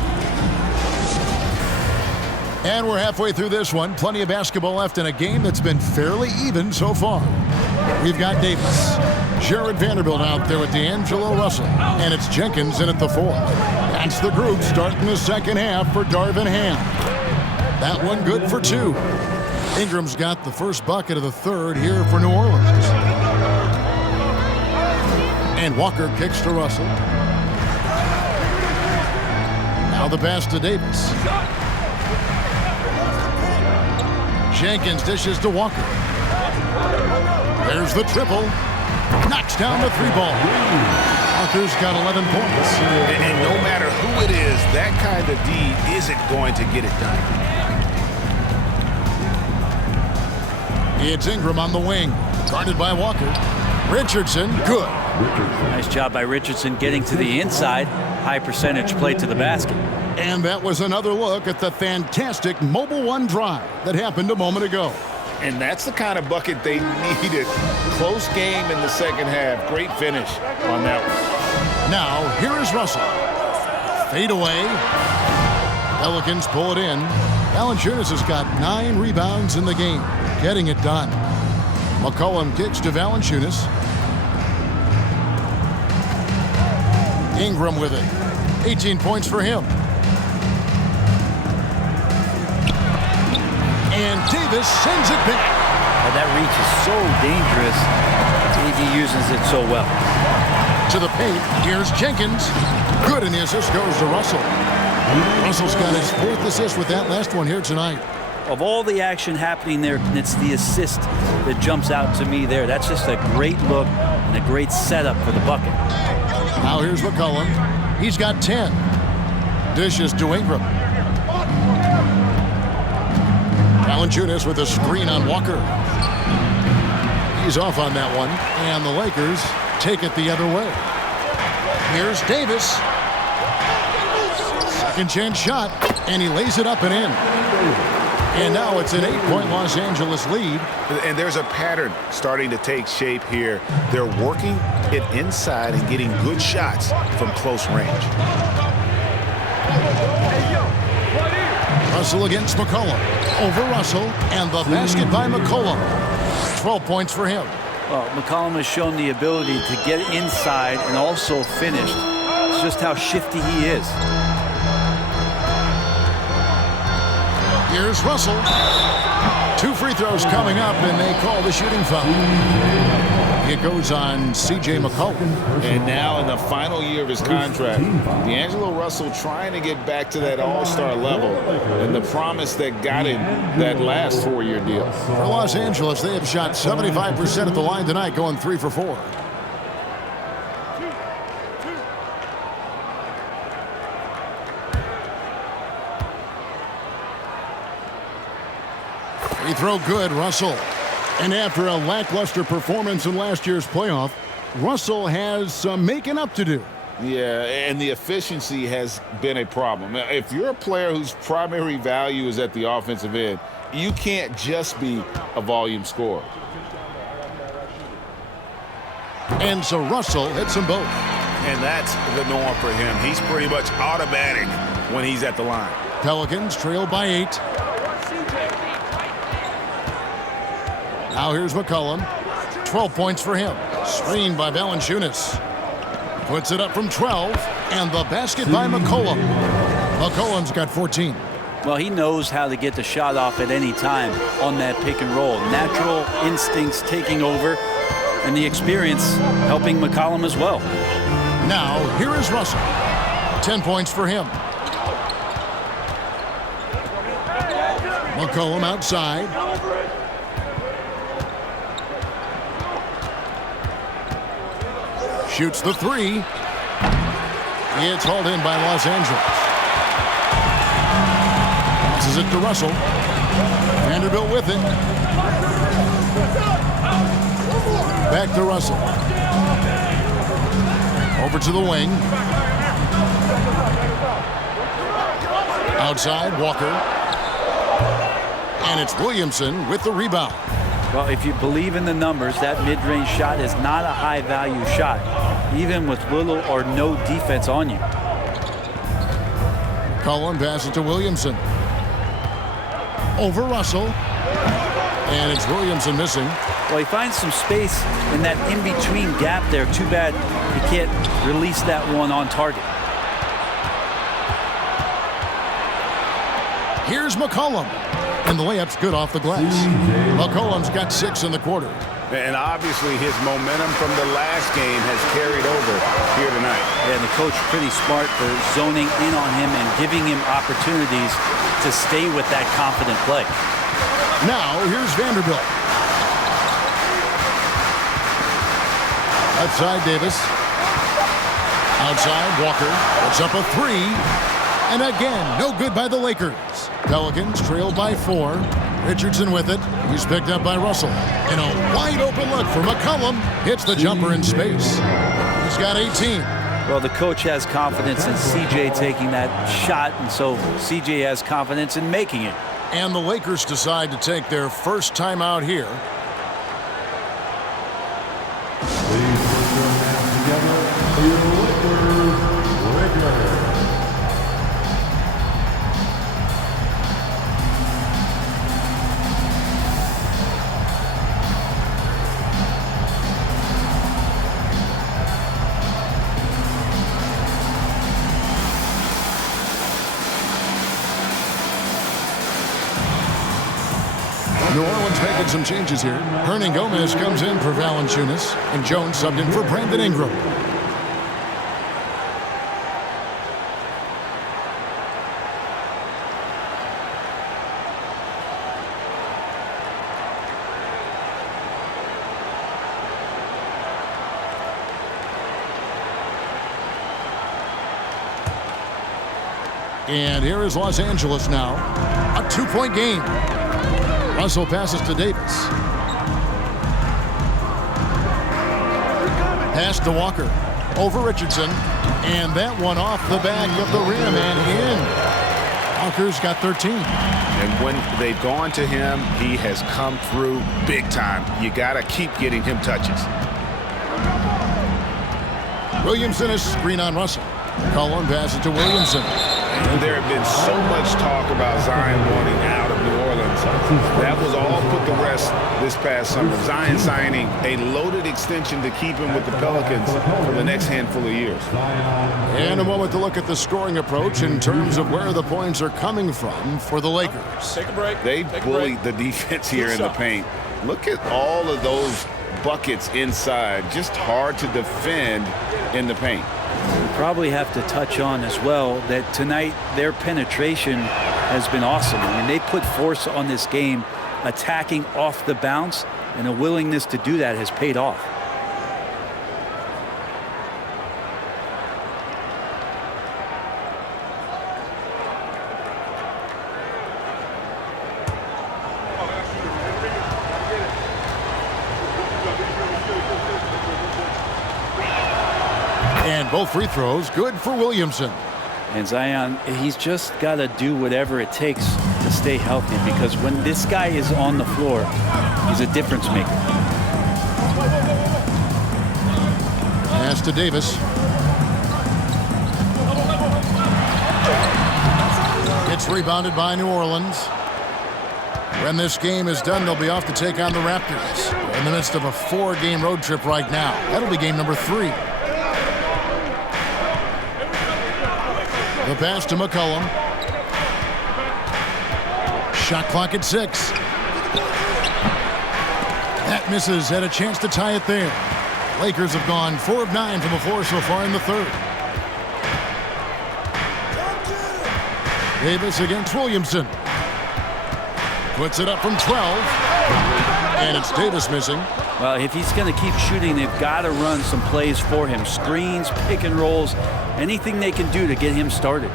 And we're halfway through this one. Plenty of basketball left in a game that's been fairly even so far. We've got Davis. Jared Vanderbilt out there with D'Angelo Russell. And it's Jenkins in at the 4. That's the group starting the second half for Darvin Ham. That one good for 2. Ingram's got the first bucket of the third here for New Orleans. And Walker kicks to Russell. Now the pass to Davis. Jenkins dishes to Walker. There's the triple. Knocks down the 3-ball. Walker's got 11 points. And no matter who it is, that kind of D isn't going to get it done. It's Ingram on the wing. Guarded by Walker. Richardson, good. Nice job by Richardson getting to the inside. High percentage play to the basket. And that was another look at the fantastic Mobile One drive that happened a moment ago. And that's the kind of bucket they needed. Close game in the second half. Great finish on that one. Now, here is Russell. Fade away. Pelicans pull it in. Valanciunas has got 9 rebounds in the game, getting it done. McCollum kicks to Valanciunas. Ingram with it. 18 points for him. And Davis sends it back. That reach is so dangerous. AD uses it so well. To the paint. Here's Jenkins. Good, and the assist goes to Russell. Russell's got his 4th assist with that last one here tonight. Of all the action happening there, it's the assist that jumps out to me there. That's just a great look and a great setup for the bucket. Now here's McCollum. He's got 10. Dishes to Ingram. Valanciunas with a screen on Walker. He's off on that one, and the Lakers take it the other way. Here's Davis. Second chance shot, and he lays it up and in. And now it's an 8-point Los Angeles lead. And there's a pattern starting to take shape here. They're working it inside and getting good shots from close range. Russell against McCollum. Over Russell, and the basket by McCollum. 12 points for him. Well, McCollum has shown the ability to get inside and also finish. It's just how shifty he is. Here's Russell. 2 free throws coming up, and they call the shooting foul. It goes on C.J. McCollum. And now in the final year of his contract, D'Angelo Russell trying to get back to that all-star level and the promise that got him that last 4-year deal. For Los Angeles, they have shot 75% at the line tonight, going 3 for 4. Free throw good, Russell. And after a lackluster performance in last year's playoff, Russell has some making up to do. Yeah, and the efficiency has been a problem. If you're a player whose primary value is at the offensive end, you can't just be a volume scorer. And so Russell hits them both. And that's the norm for him. He's pretty much automatic when he's at the line. Pelicans trail by 8. Now here's McCollum. 12 points for him. Screened by Valanciunas. Puts it up from 12. And the basket by McCollum. McCollum's got 14. Well, he knows how to get the shot off at any time on that pick and roll. Natural instincts taking over, and the experience helping McCollum as well. Now, here is Russell. 10 points for him. McCollum outside. Shoots the 3. It's hauled in by Los Angeles. Passes it to Russell. Vanderbilt with it. Back to Russell. Over to the wing. Outside, Walker. And it's Williamson with the rebound. Well, if you believe in the numbers, that mid-range shot is not a high-value shot, even with little or no defense on you. Cullen passes to Williamson. Over Russell. And it's Williamson missing. Well, he finds some space in that in-between gap there. Too bad he can't release that one on target. Here's McCollum. And the layup's good off the glass. McCollum's got 6 in the quarter. And obviously his momentum from the last game has carried over here tonight. Yeah, and the coach pretty smart for zoning in on him and giving him opportunities to stay with that confident play. Now, here's Vanderbilt. Outside Davis. Outside Walker. Puts up a 3. And again, no good by the Lakers. Pelicans trail by 4. Richardson with it. He's picked up by Russell. And a wide open look for McCollum. Hits the jumper in space. He's got 18. Well, the coach has confidence in CJ taking that shot, and so CJ has confidence in making it. And the Lakers decide to take their first timeout here. New Orleans making some changes here. Hernan Gomez comes in for Valanciunas, and Jones subbed in for Brandon Ingram. And here is Los Angeles now. A 2-point game. Russell passes to Davis. Pass to Walker. Over Richardson. And that one off the back of the rim and in. Walker's got 13. And when they've gone to him, he has come through big time. You got to keep getting him touches. Williamson is screen on Russell. Cullen passes to Williamson. And there had been so much talk about Zion wanting out of New Orleans. That was all put to rest this past summer. Zion signing a loaded extension to keep him with the Pelicans for the next handful of years. And a moment to look at the scoring approach in terms of where the points are coming from for the Lakers. Take a break. They bullied the defense here in the paint. Look at all of those buckets inside. Just hard to defend in the paint. We probably have to touch on as well that tonight their penetration has been awesome. I mean, they put force on this game, attacking off the bounce, and a willingness to do that has paid off. And both free throws good for Williamson. And Zion, he's just got to do whatever it takes to stay healthy, because when this guy is on the floor, he's a difference maker. Pass to Davis. It's rebounded by New Orleans. When this game is done, they'll be off to take on the Raptors. We're in the midst of a 4-game road trip right now. That'll be game number 3. The pass to McCollum. Shot clock at 6. That misses. Had a chance to tie it there. Lakers have gone 4 of 9 from the floor so far in the third. Davis against Williamson. Puts it up from 12. And it's Davis missing. Well, if he's going to keep shooting, they've got to run some plays for him. Screens, pick and rolls, anything they can do to get him started.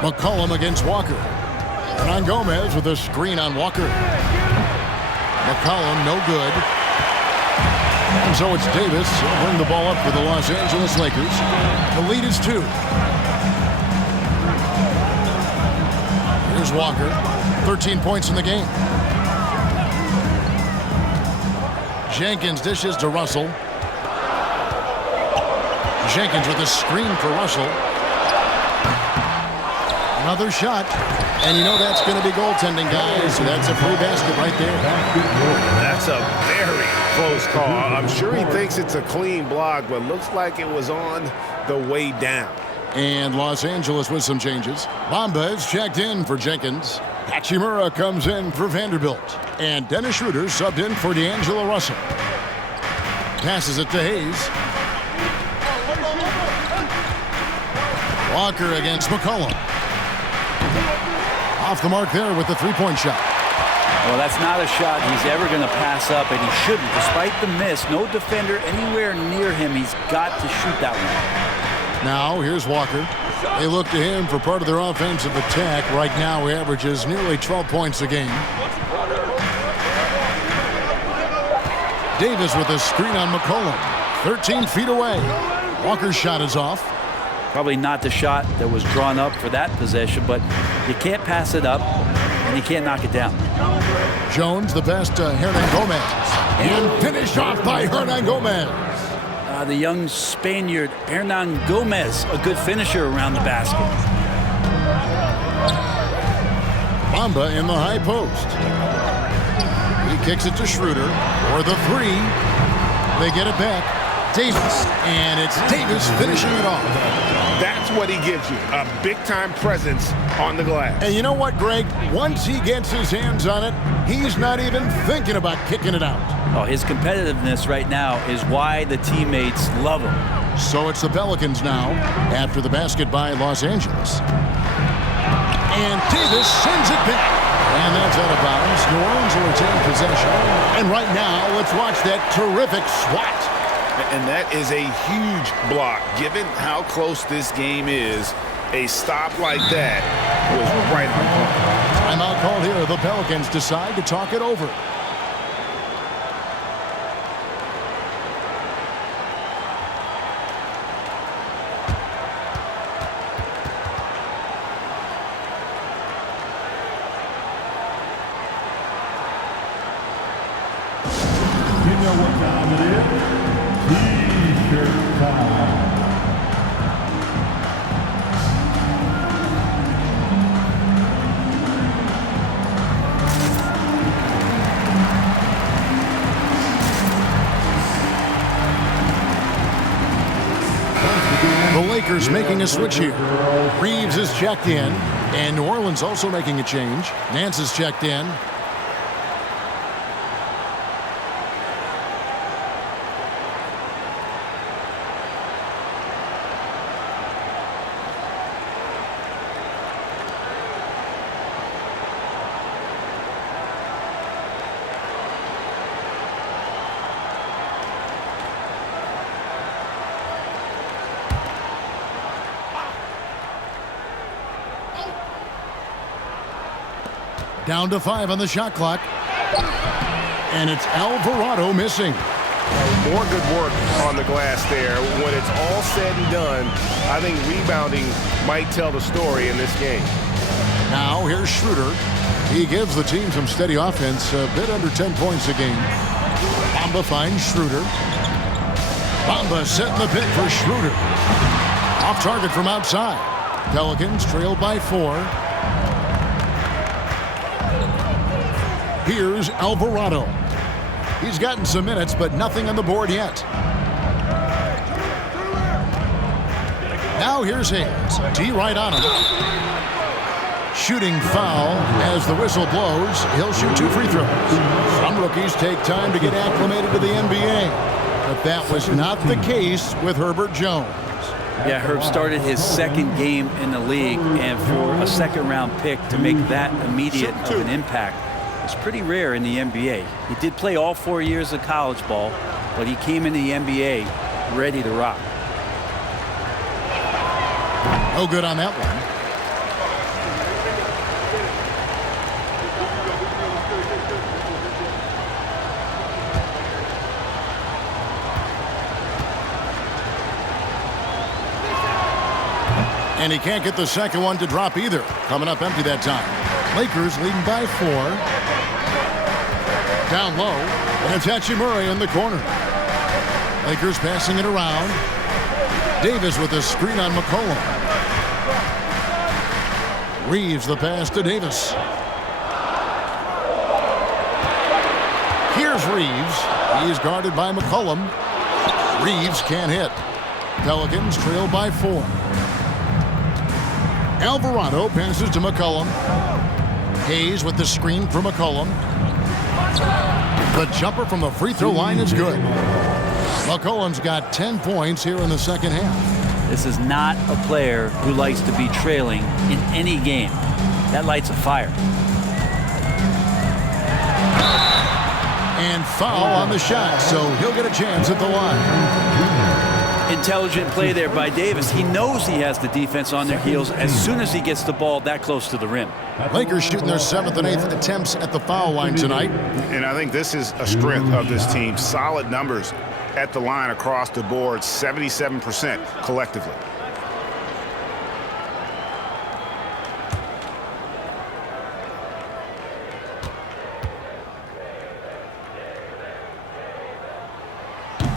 McCollum against Walker. And on Gomez with a screen on Walker. McCollum no good. And so it's Davis. He'll bring the ball up for the Los Angeles Lakers. The lead is 2. Here's Walker. 13 points in the game. Jenkins dishes to Russell. Jenkins with a screen for Russell. Another shot. And you know that's going to be goaltending, guys. So that's a free basket right there. That's a very close call. I'm sure he thinks it's a clean block, but looks like it was on the way down. And Los Angeles with some changes. Bamba is checked in for Jenkins. Hachimura comes in for Vanderbilt. And Dennis Schroeder subbed in for D'Angelo Russell. Passes it to Hayes. Walker against McCollum. Off the mark there with the three-point shot. Well, that's not a shot he's ever going to pass up, and he shouldn't. Despite the miss, no defender anywhere near him. He's got to shoot that one. Now, here's Walker. They look to him for part of their offensive attack. Right now, he averages nearly 12 points a game. Davis with a screen on McCollum. 13 feet away. Walker's shot is off. Probably not the shot that was drawn up for that possession, but you can't pass it up, and you can't knock it down. Jones, the best Hernan Gomez. And finished off by Hernan Gomez. The young Spaniard, Hernan Gomez, a good finisher around the basket. Bamba in the high post. He kicks it to Schroeder for the 3. They get it back. Davis, and it's Davis finishing it off. That That's what he gives you, a big-time presence on the glass. And you know what, Greg? Once he gets his hands on it, he's not even thinking about kicking it out. Oh, his competitiveness right now is why the teammates love him. So it's the Pelicans now after the basket by Los Angeles. And Davis sends it back. And that's out of bounds. New Orleans will retain possession. And right now, let's watch that terrific swat. And that is a huge block. Given how close this game is, a stop like that was right on point. Timeout called here. The Pelicans decide to talk it over. You know what time it is? T-shirt time. The Lakers making a switch here. Reeves is checked in, and New Orleans also making a change. Nance is checked in. Down to 5 on the shot clock. And it's Alvarado missing. More good work on the glass there. When it's all said and done, I think rebounding might tell the story in this game. Now here's Schroeder. He gives the team some steady offense, a bit under 10 points a game. Bamba finds Schroeder. Bamba setting the pick for Schroeder. Off target from outside. Pelicans trailed by 4. Here's Alvarado. He's gotten some minutes, but nothing on the board yet. Now here's Hayes. D right on him. Shooting foul as the whistle blows. He'll shoot 2 free throws. Some rookies take time to get acclimated to the NBA, but that was not the case with Herbert Jones. Yeah, Herb started his second game in the league, and for a second-round pick to make that immediate of an impact, it's pretty rare in the NBA. He did play all 4 years of college ball, but he came in the NBA ready to rock. No good on that one. And he can't get the second one to drop either. Coming up empty that time. Lakers leading by 4. Down low, and it's Hachimura in the corner. Lakers passing it around. Davis with a screen on McCollum. Reeves the pass to Davis. Here's Reeves. He's guarded by McCollum. Reeves can't hit. Pelicans trail by 4. Alvarado passes to McCollum. Hayes with the screen for McCollum. The jumper from the free throw line is good. McCollum's got 10 points here in the second half. This is not a player who likes to be trailing in any game. That lights a fire. And foul on the shot, so he'll get a chance at the line. Intelligent play there by Davis. He knows he has the defense on their heels as soon as he gets the ball that close to the rim. Lakers shooting their 7th and 8th attempts at the foul line tonight. And I think this is a strength of this team. Solid numbers at the line across the board, 77% collectively.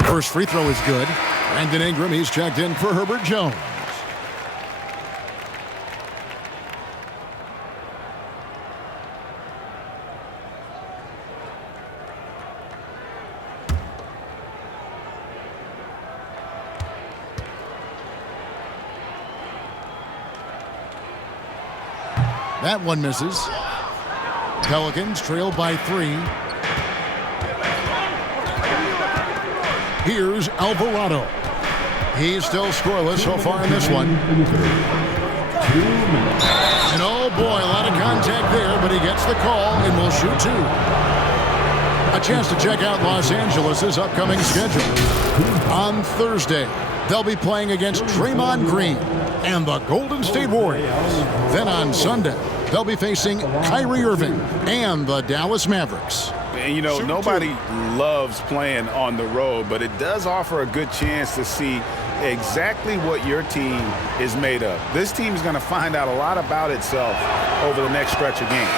First free throw is good. Brandon Ingram, he's checked in for Herbert Jones. That one misses. Pelicans trail by 3. Here's Alvarado. He's still scoreless so far in this one. And oh boy, a lot of contact there, but he gets the call and will shoot 2. A chance to check out Los Angeles' upcoming schedule. On Thursday, they'll be playing against Draymond Green and the Golden State Warriors. Then on Sunday, they'll be facing Kyrie Irving and the Dallas Mavericks. And you know, nobody loves playing on the road, but it does offer a good chance to see exactly what your team is made of. This team is going to find out a lot about itself over the next stretch of games.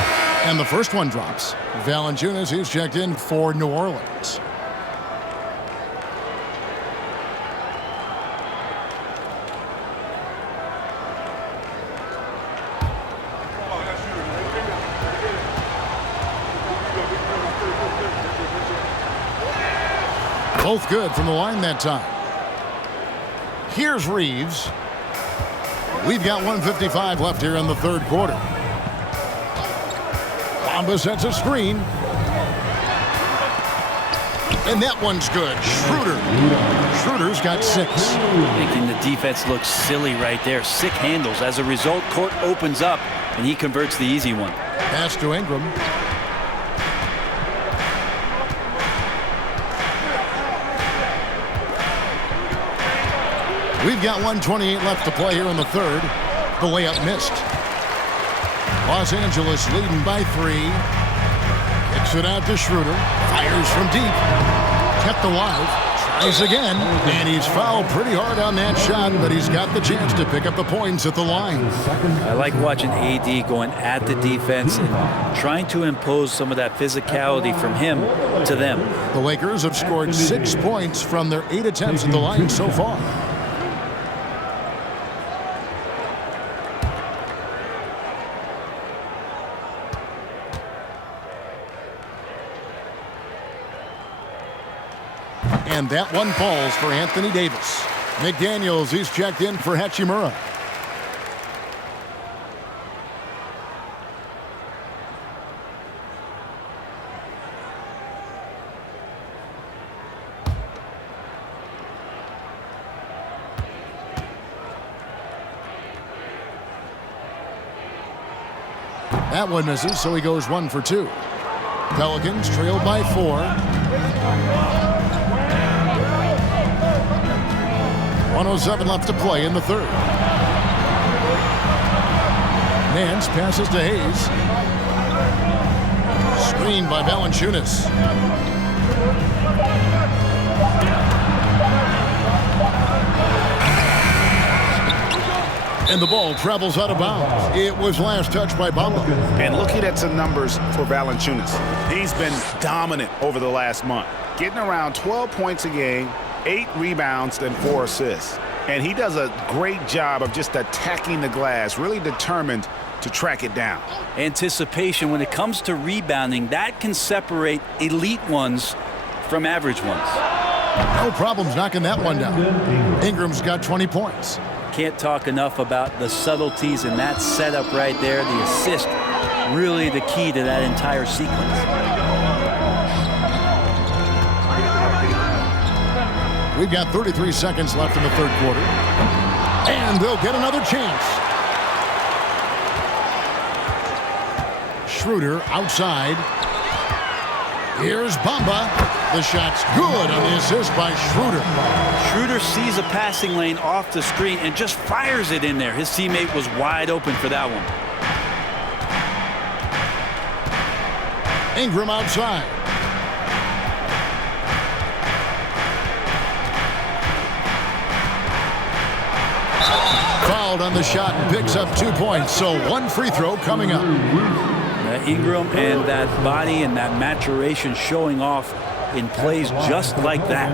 And the first one drops. Valanciunas, he's checked in for New Orleans. Both good from the line that time. Here's Reeves. We've got 1:55 left here in the third quarter. Bamba sets a screen. And that one's good. Schroeder's got 6. Making the defense look silly right there. Sick handles. As a result, court opens up, and he converts the easy one. Pass to Ingram. We've got 1:28 left to play here in the third. The layup missed. Los Angeles leading by 3. Kicks it out to Schroeder. Fires from deep. Kept alive. Tries again. And he's fouled pretty hard on that shot, but he's got the chance to pick up the points at the line. I like watching AD going at the defense and trying to impose some of that physicality from him to them. The Lakers have scored 6 points from their 8 attempts at the line so far. And that one falls for Anthony Davis. McDaniels, he's checked in for Hachimura. That one misses, so he goes 1 for 2. Pelicans trailed by 4. 1:07 left to play in the third. Nance passes to Hayes. Screened by Valanciunas. And the ball travels out of bounds. It was last touched by Bamba. And looking at some numbers for Valanciunas, he's been dominant over the last month, getting around 12 points a game, 8 rebounds, and 4 assists. And he does a great job of just attacking the glass, really determined to track it down. Anticipation when it comes to rebounding, that can separate elite ones from average ones. No problems knocking that one down. Ingram's got 20 points. Can't talk enough about the subtleties in that setup right there. The assist, really the key to that entire sequence. We've got 33 seconds left in the third quarter. And they'll get another chance. Schroeder outside. Here's Bamba. The shot's good on the assist by Schroeder. Schroeder sees a passing lane off the screen and just fires it in there. His teammate was wide open for that one. Ingram outside. Fouled on the shot and picks up 2 points. So 1 free throw coming up. Ingram and that body and that maturation showing off in plays just like that.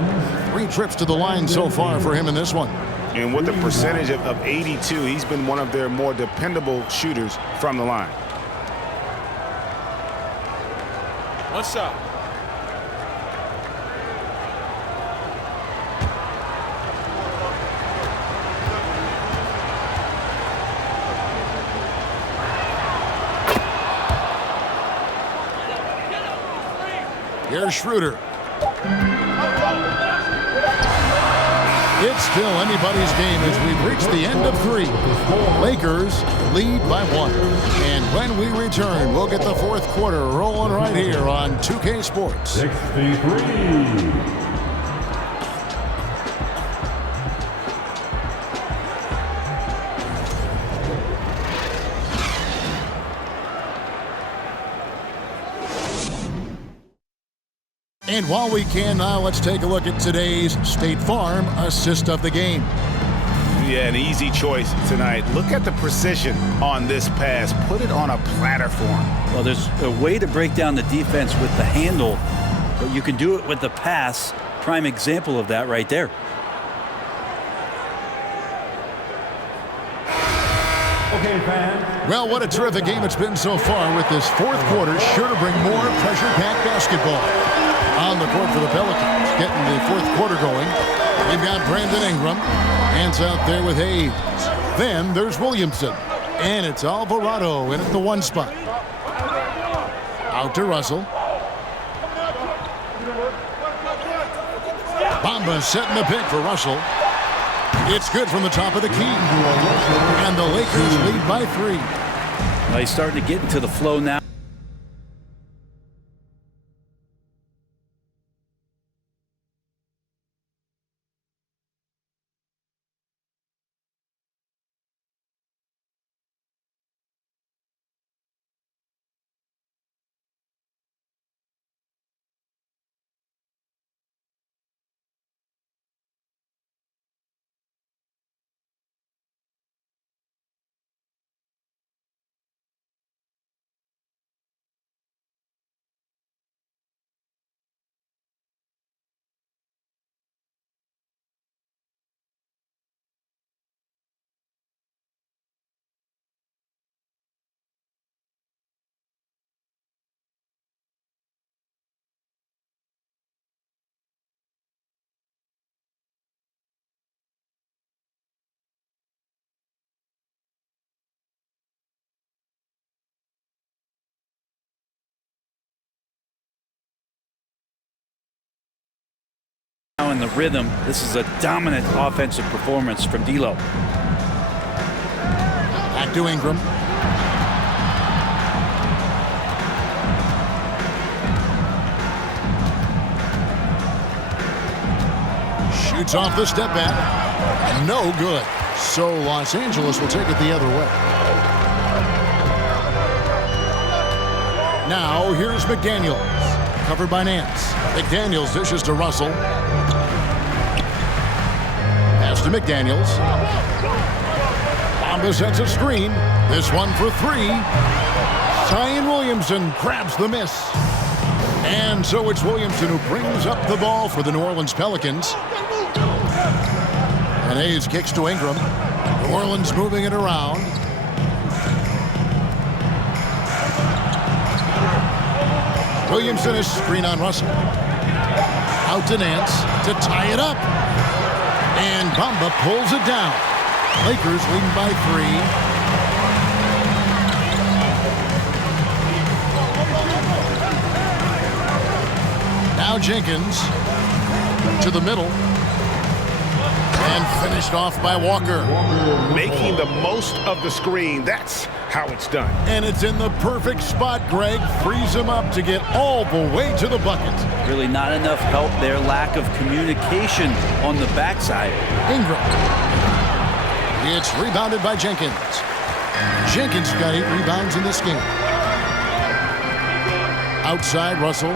3 trips to the line so far for him in this one. And with a percentage of 82, he's been one of their more dependable shooters from the line. What's up? Here's Schroeder. It's still anybody's game as we've reached the end of 3. Lakers lead by 1. And when we return, we'll get the fourth quarter rolling right here on 2K Sports. 63. And while we can now, let's take a look at today's State Farm assist of the game. Yeah, an easy choice tonight. Look at the precision on this pass. Put it on a platter for him. Well, there's a way to break down the defense with the handle, but you can do it with the pass. Prime example of that right there. Okay, fans. Well, what a terrific game it's been so far with this fourth quarter. Sure to bring more pressure-packed basketball on the court for the Pelicans. Getting the fourth quarter going. We've got Brandon Ingram. Hands out there with Hayes. Then there's Williamson. And it's Alvarado in at the 1 spot. Out to Russell. Bamba setting the pick for Russell. It's good from the top of the key. And the Lakers lead by 3. Well, he's starting to get into the flow now. Now in the rhythm, this is a dominant offensive performance from D'Lo. Back to Ingram. Shoots off the step back. No good. So Los Angeles will take it the other way. Now here's McDaniels. Covered by Nance. McDaniels dishes to Russell. Pass to McDaniels. Bamba sets a screen. This one for 3. Zion Williamson grabs the miss. And so it's Williamson who brings up the ball for the New Orleans Pelicans. And Hayes kicks to Ingram. New Orleans moving it around. Williamson is screen on Russell. Out to Nance to tie it up. And Bamba pulls it down. Lakers leading by 3. Now Jenkins to the middle. And finished off by Walker. Making the most of the screen. That's how it's done. And it's in the perfect spot, Greg. Frees him up to get all the way to the bucket. Really not enough help there. Lack of communication on the backside. Ingram. It's rebounded by Jenkins. Jenkins got 8 rebounds in this game. Outside, Russell.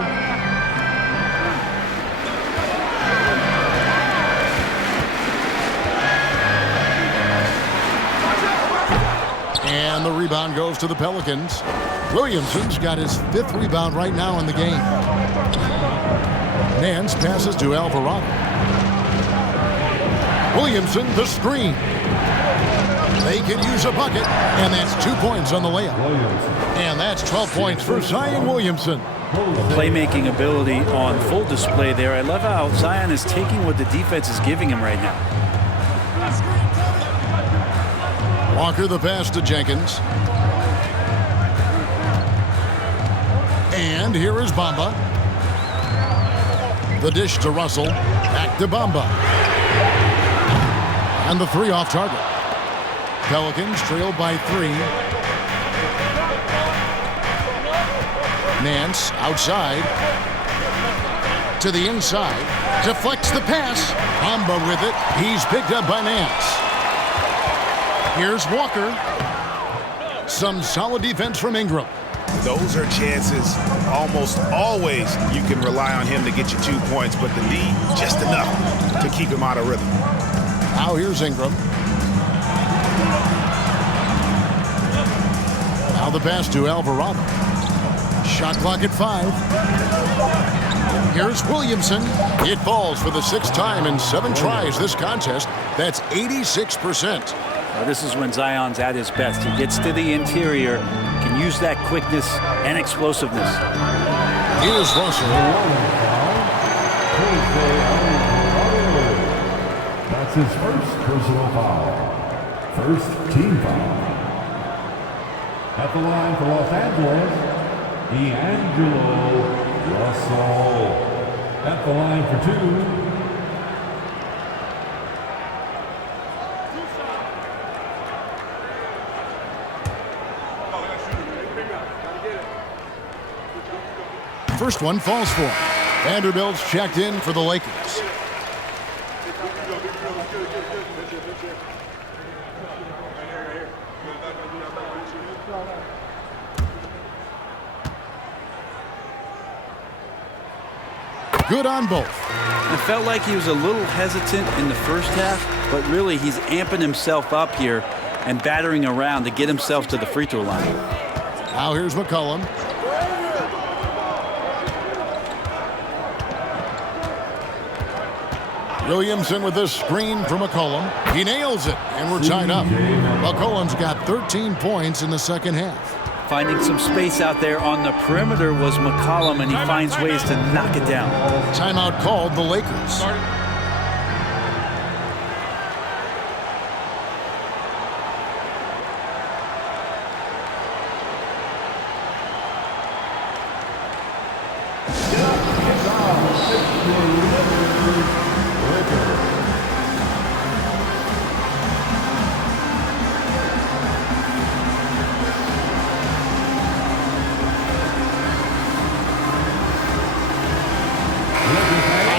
And the rebound goes to the Pelicans. Williamson's got his 5th rebound right now in the game. Nance passes to Alvarado. Williamson, the screen. They can use a bucket, and that's 2 points on the layup. And that's 12 points for Zion Williamson. Playmaking ability on full display there. I love how Zion is taking what the defense is giving him right now. Walker the pass to Jenkins. And here is Bamba. The dish to Russell. Back to Bamba. And the three off target. Pelicans trail by 3. Nance outside. To the inside. Deflects the pass. Bamba with it. He's picked up by Nance. Here's Walker. Some solid defense from Ingram. Those are chances almost always you can rely on him to get you 2 points, but the D just enough to keep him out of rhythm. Now here's Ingram. Now the pass to Alvarado. Shot clock at 5. Here's Williamson. It falls for the 6th time in 7 tries this contest. That's 86%. Well, this is when Zion's at his best. He gets to the interior, can use that quickness and explosiveness. Here's Russell. That's his first personal foul. First team foul. At the line for Los Angeles, D'Angelo Russell. At the line for 2. First one falls for him. Vanderbilt's checked in for the Lakers. Good on both. It felt like he was a little hesitant in the first half, but really he's amping himself up here and battering around to get himself to the free throw line. Now here's McCollum. Williamson with this screen for McCollum. He nails it, and we're tied up. McCollum's got 13 points in the second half. Finding some space out there on the perimeter was McCollum, and he finds ways to knock it down. Timeout called the Lakers.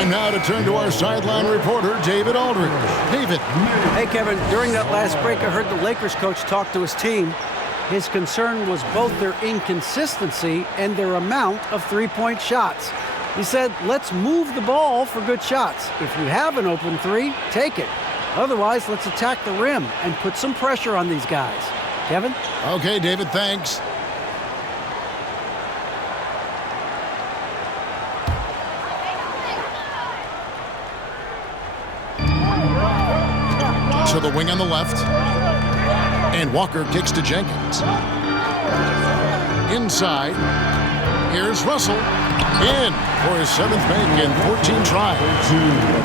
Now to turn to our sideline reporter, David Aldridge. David. Hey, Kevin, during that last break, I heard the Lakers coach talk to his team. His concern was both their inconsistency and their amount of three-point shots. He said, let's move the ball for good shots. If you have an open 3, take it. Otherwise, let's attack the rim and put some pressure on these guys. Kevin? Okay, David, thanks. To the wing on the left. And Walker kicks to Jenkins. Inside. Here's Russell. In for his 7th make in 14 tries.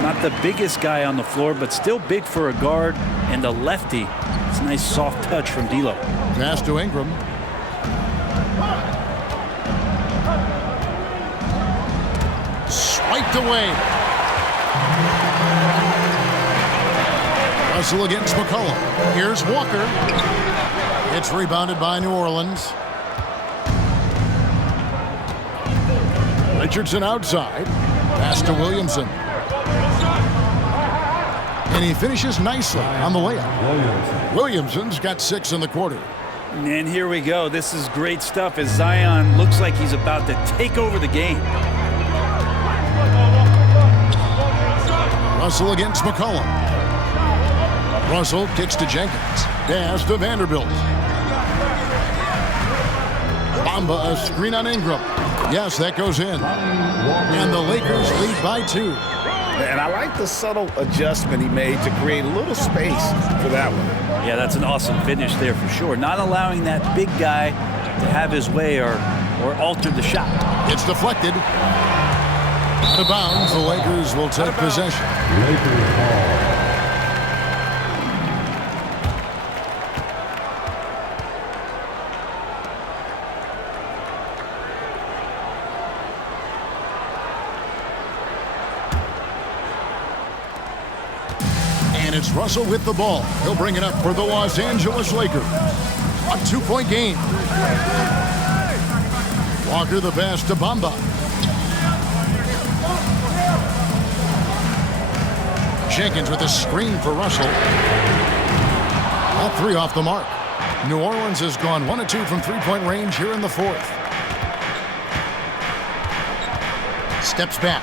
Not the biggest guy on the floor, but still big for a guard and a lefty. It's a nice soft touch from D'Lo. Pass to Ingram. Swiped away. Russell against McCollum. Here's Walker. It's rebounded by New Orleans. Richardson outside. Pass to Williamson. And he finishes nicely on the layup. Williamson's got 6 in the quarter. And here we go. This is great stuff as Zion looks like he's about to take over the game. Russell against McCollum. Russell kicks to Jenkins. Pass to Vanderbilt. Bamba, a screen on Ingram. Yes, that goes in. And the Lakers lead by 2. And I like the subtle adjustment he made to create a little space for that one. Yeah, that's an awesome finish there for sure. Not allowing that big guy to have his way or alter the shot. It's deflected. Out of bounds, the Lakers will take possession. Lakers ball. And it's Russell with the ball. He'll bring it up for the Los Angeles Lakers. A 2-point game. Walker the pass to Bamba. Jenkins with a screen for Russell. All three off the mark. New Orleans has gone 1 of 2 from three-point range here in the fourth. Steps back.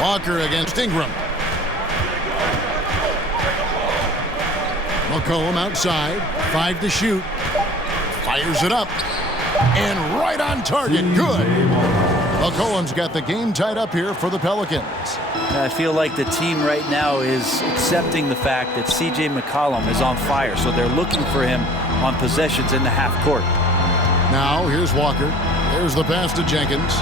Walker against Ingram. McCollum outside. 5 to shoot. Fires it up. And right on target. Good. McCollum's got the game tied up here for the Pelicans. I feel like the team right now is accepting the fact that C.J. McCollum is on fire, so they're looking for him on possessions in the half court. Now here's Walker. There's the pass to Jenkins.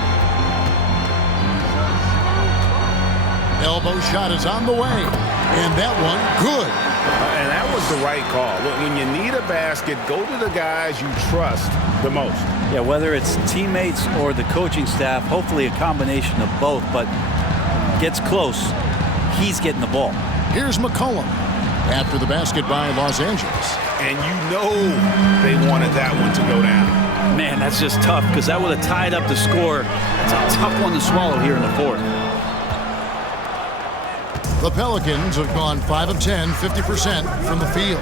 Elbow shot is on the way. And that one, good. And that was the right call. When you need a basket, go to the guys you trust the most. Yeah, whether it's teammates or the coaching staff, hopefully a combination of both, but gets close, he's getting the ball. Here's McCollum after the basket by Los Angeles. And you know they wanted that one to go down. Man, that's just tough because that would have tied up the score. That's a tough one to swallow here in the fourth. The Pelicans have gone 5 of 10, 50% from the field.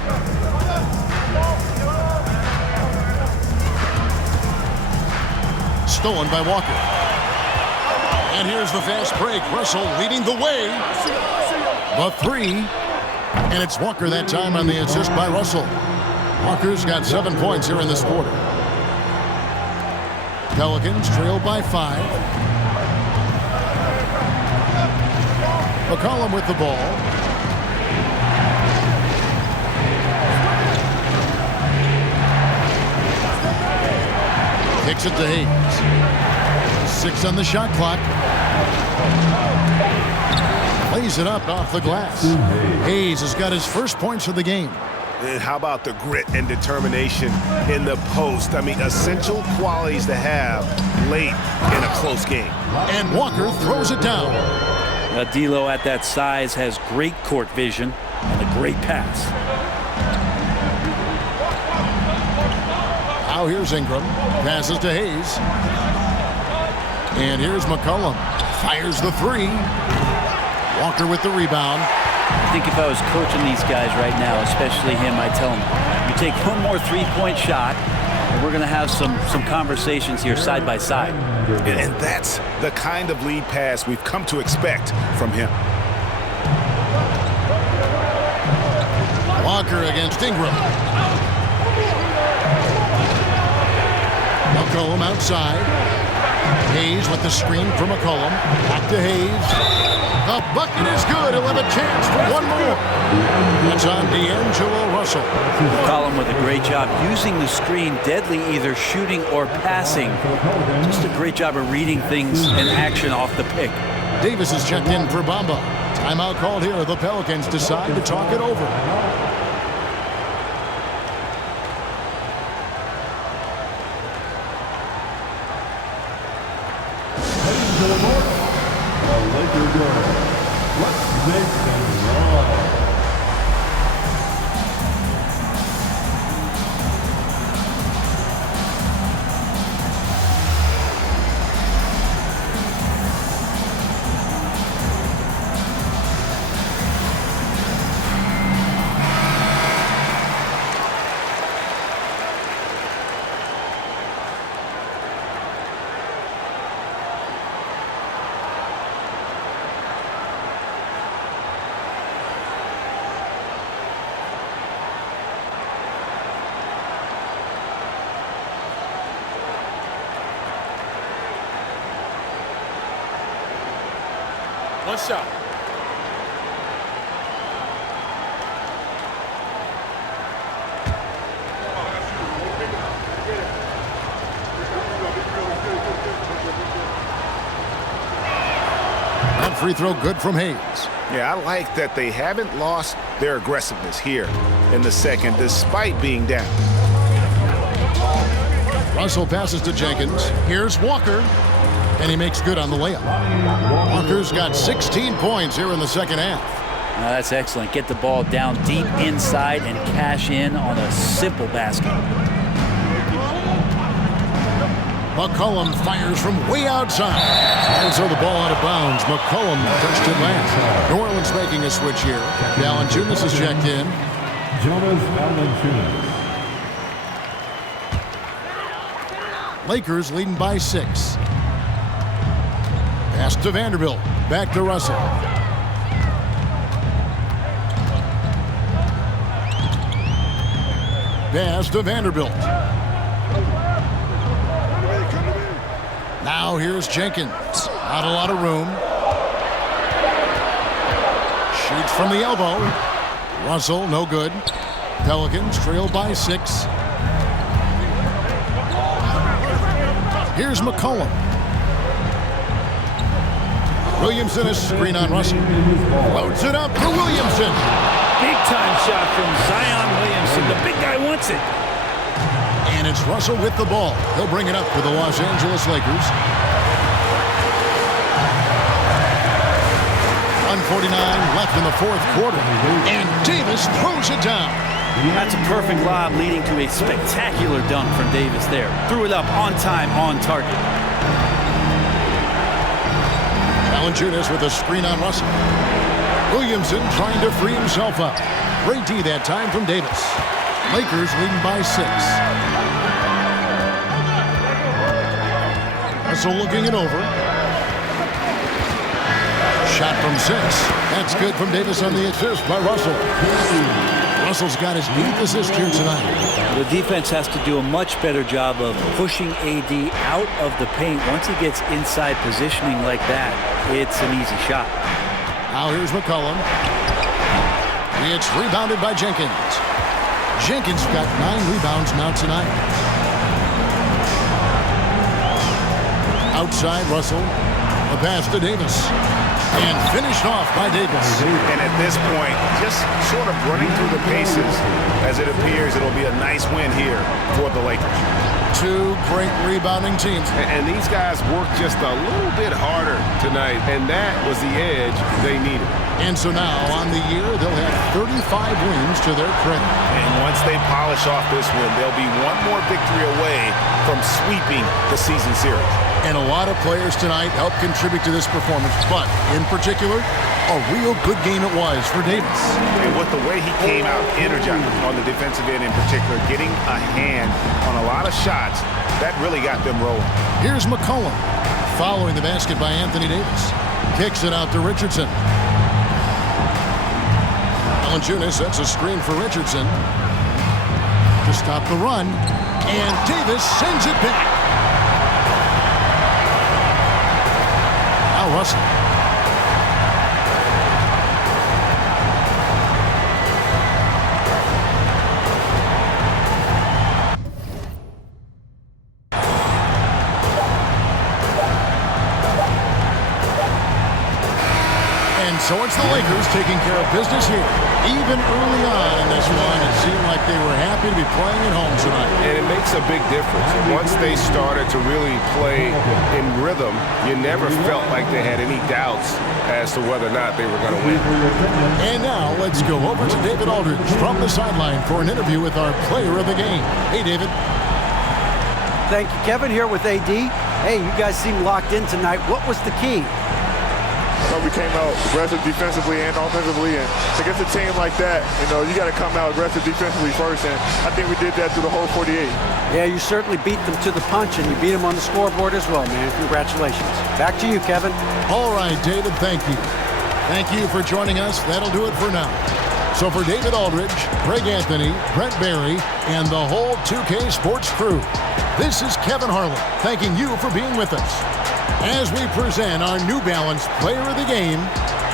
Stolen by Walker. And here's the fast break. Russell leading the way. The three. And it's Walker that time on the assist by Russell. Walker's got 7 points here in this quarter. Pelicans trail by 5. McCollum with the ball. Kicks it to Hayes. 6 on the shot clock. Lays it up off the glass. Hayes has got his first points of the game. And how about the grit and determination in the post? I mean, essential qualities to have late in a close game. And Walker throws it down. D'Lo at that size has great court vision and a great pass. Now here's Ingram. Passes to Hayes. And here's McCollum. Fires the three. Walker with the rebound. I think if I was coaching these guys right now, especially him, I'd tell him, you take one more three-point shot, and we're going to have some conversations here side by side. And that's the kind of lead pass we've come to expect from him. Walker against Ingram. McCollum outside. Hayes with the screen for McCollum. Back to Hayes. The bucket is good. He'll have a chance for one more. That's on D'Angelo Russell. McCollum with a great job using the screen, deadly either shooting or passing. Just a great job of reading things in action off the pick. Davis is checked in for Bamba. Timeout called here. The Pelicans decide to talk it over. To the north, the Lakers go. Let's make them run. One shot. That free throw good from Hayes. Yeah, I like that they haven't lost their aggressiveness here in the second despite being down. Russell passes to Jenkins. Here's Walker. And he makes good on the layup. Walker's got 16 points here in the second half. That's excellent. Get the ball down deep inside and cash in on a simple basket. McCollum fires from way outside. And so the ball out of bounds. McCollum touched it last. New Orleans making a switch here. Valanciunas is checked in. Jonas Valanciunas. Lakers leading by 6. Pass to Vanderbilt. Back to Russell. Pass to Vanderbilt. Now here's Jenkins. Not a lot of room. Shoots from the elbow. Russell, no good. Pelicans trail by 6. Here's McCollum. Williamson is screen on Russell. Loads it up for Williamson. Big time shot from Zion Williamson. The big guy wants it. And it's Russell with the ball. He'll bring it up for the Los Angeles Lakers. 1:49 left in the fourth quarter. And Davis throws it down. That's a perfect lob leading to a spectacular dunk from Davis there. Threw it up on time, on target. Valanciunas with a screen on Russell. Williamson trying to free himself up. Great D that time from Davis. Lakers leading by 6. Russell looking it over. Shot from 6. That's good from Davis on the assist by Russell. Russell's got his 8th assist here tonight. The defense has to do a much better job of pushing AD out of the paint. Once he gets inside positioning like that, it's an easy shot. Now here's McCollum. It's rebounded by Jenkins. Jenkins got 9 rebounds now tonight. Outside Russell. A pass to Davis. And finished off by Davis. And at this point, just sort of running through the paces as it appears it'll be a nice win here for the Lakers. 2 great rebounding teams. And these guys worked just a little bit harder tonight, and that was the edge they needed. And so now, on the year, they'll have 35 wins to their credit. And once they polish off this win, they'll be one more victory away from sweeping the season series. And a lot of players tonight helped contribute to this performance, but in particular, a real good game it was for Davis. And with the way he came out energized on the defensive end in particular, getting a hand on a lot of shots, that really got them rolling. Here's McCollum following the basket by Anthony Davis. Kicks it out to Richardson. Valanciunas sets a screen for Richardson to stop the run, and Davis sends it back. Now Russell. And so it's the Lakers taking care of business here. Even early on in this one, it seemed like they were happy to be playing at home tonight. And it makes a big difference. Once they started to really play in rhythm, you never felt like they had any doubts as to whether or not they were going to win. And now let's go over to David Aldridge from the sideline for an interview with our player of the game. Hey, David. Thank you, Kevin, here with AD. Hey, you guys seem locked in tonight. What was the key? We came out aggressive defensively and offensively, and against a team like that, you got to come out aggressive defensively first, and I think we did that through the whole 48. Yeah, you certainly beat them to the punch, and you beat them on the scoreboard as well, man. Congratulations. Back to you, Kevin. All right, David, thank you. Thank you for joining us. That'll do it for now. So for David Aldridge, Greg Anthony, Brent Barry, and the whole 2K Sports crew, this is Kevin Harlan thanking you for being with us as we present our New Balance Player of the Game,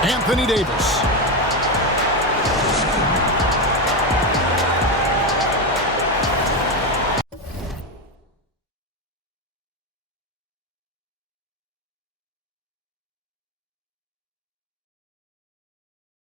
Anthony Davis.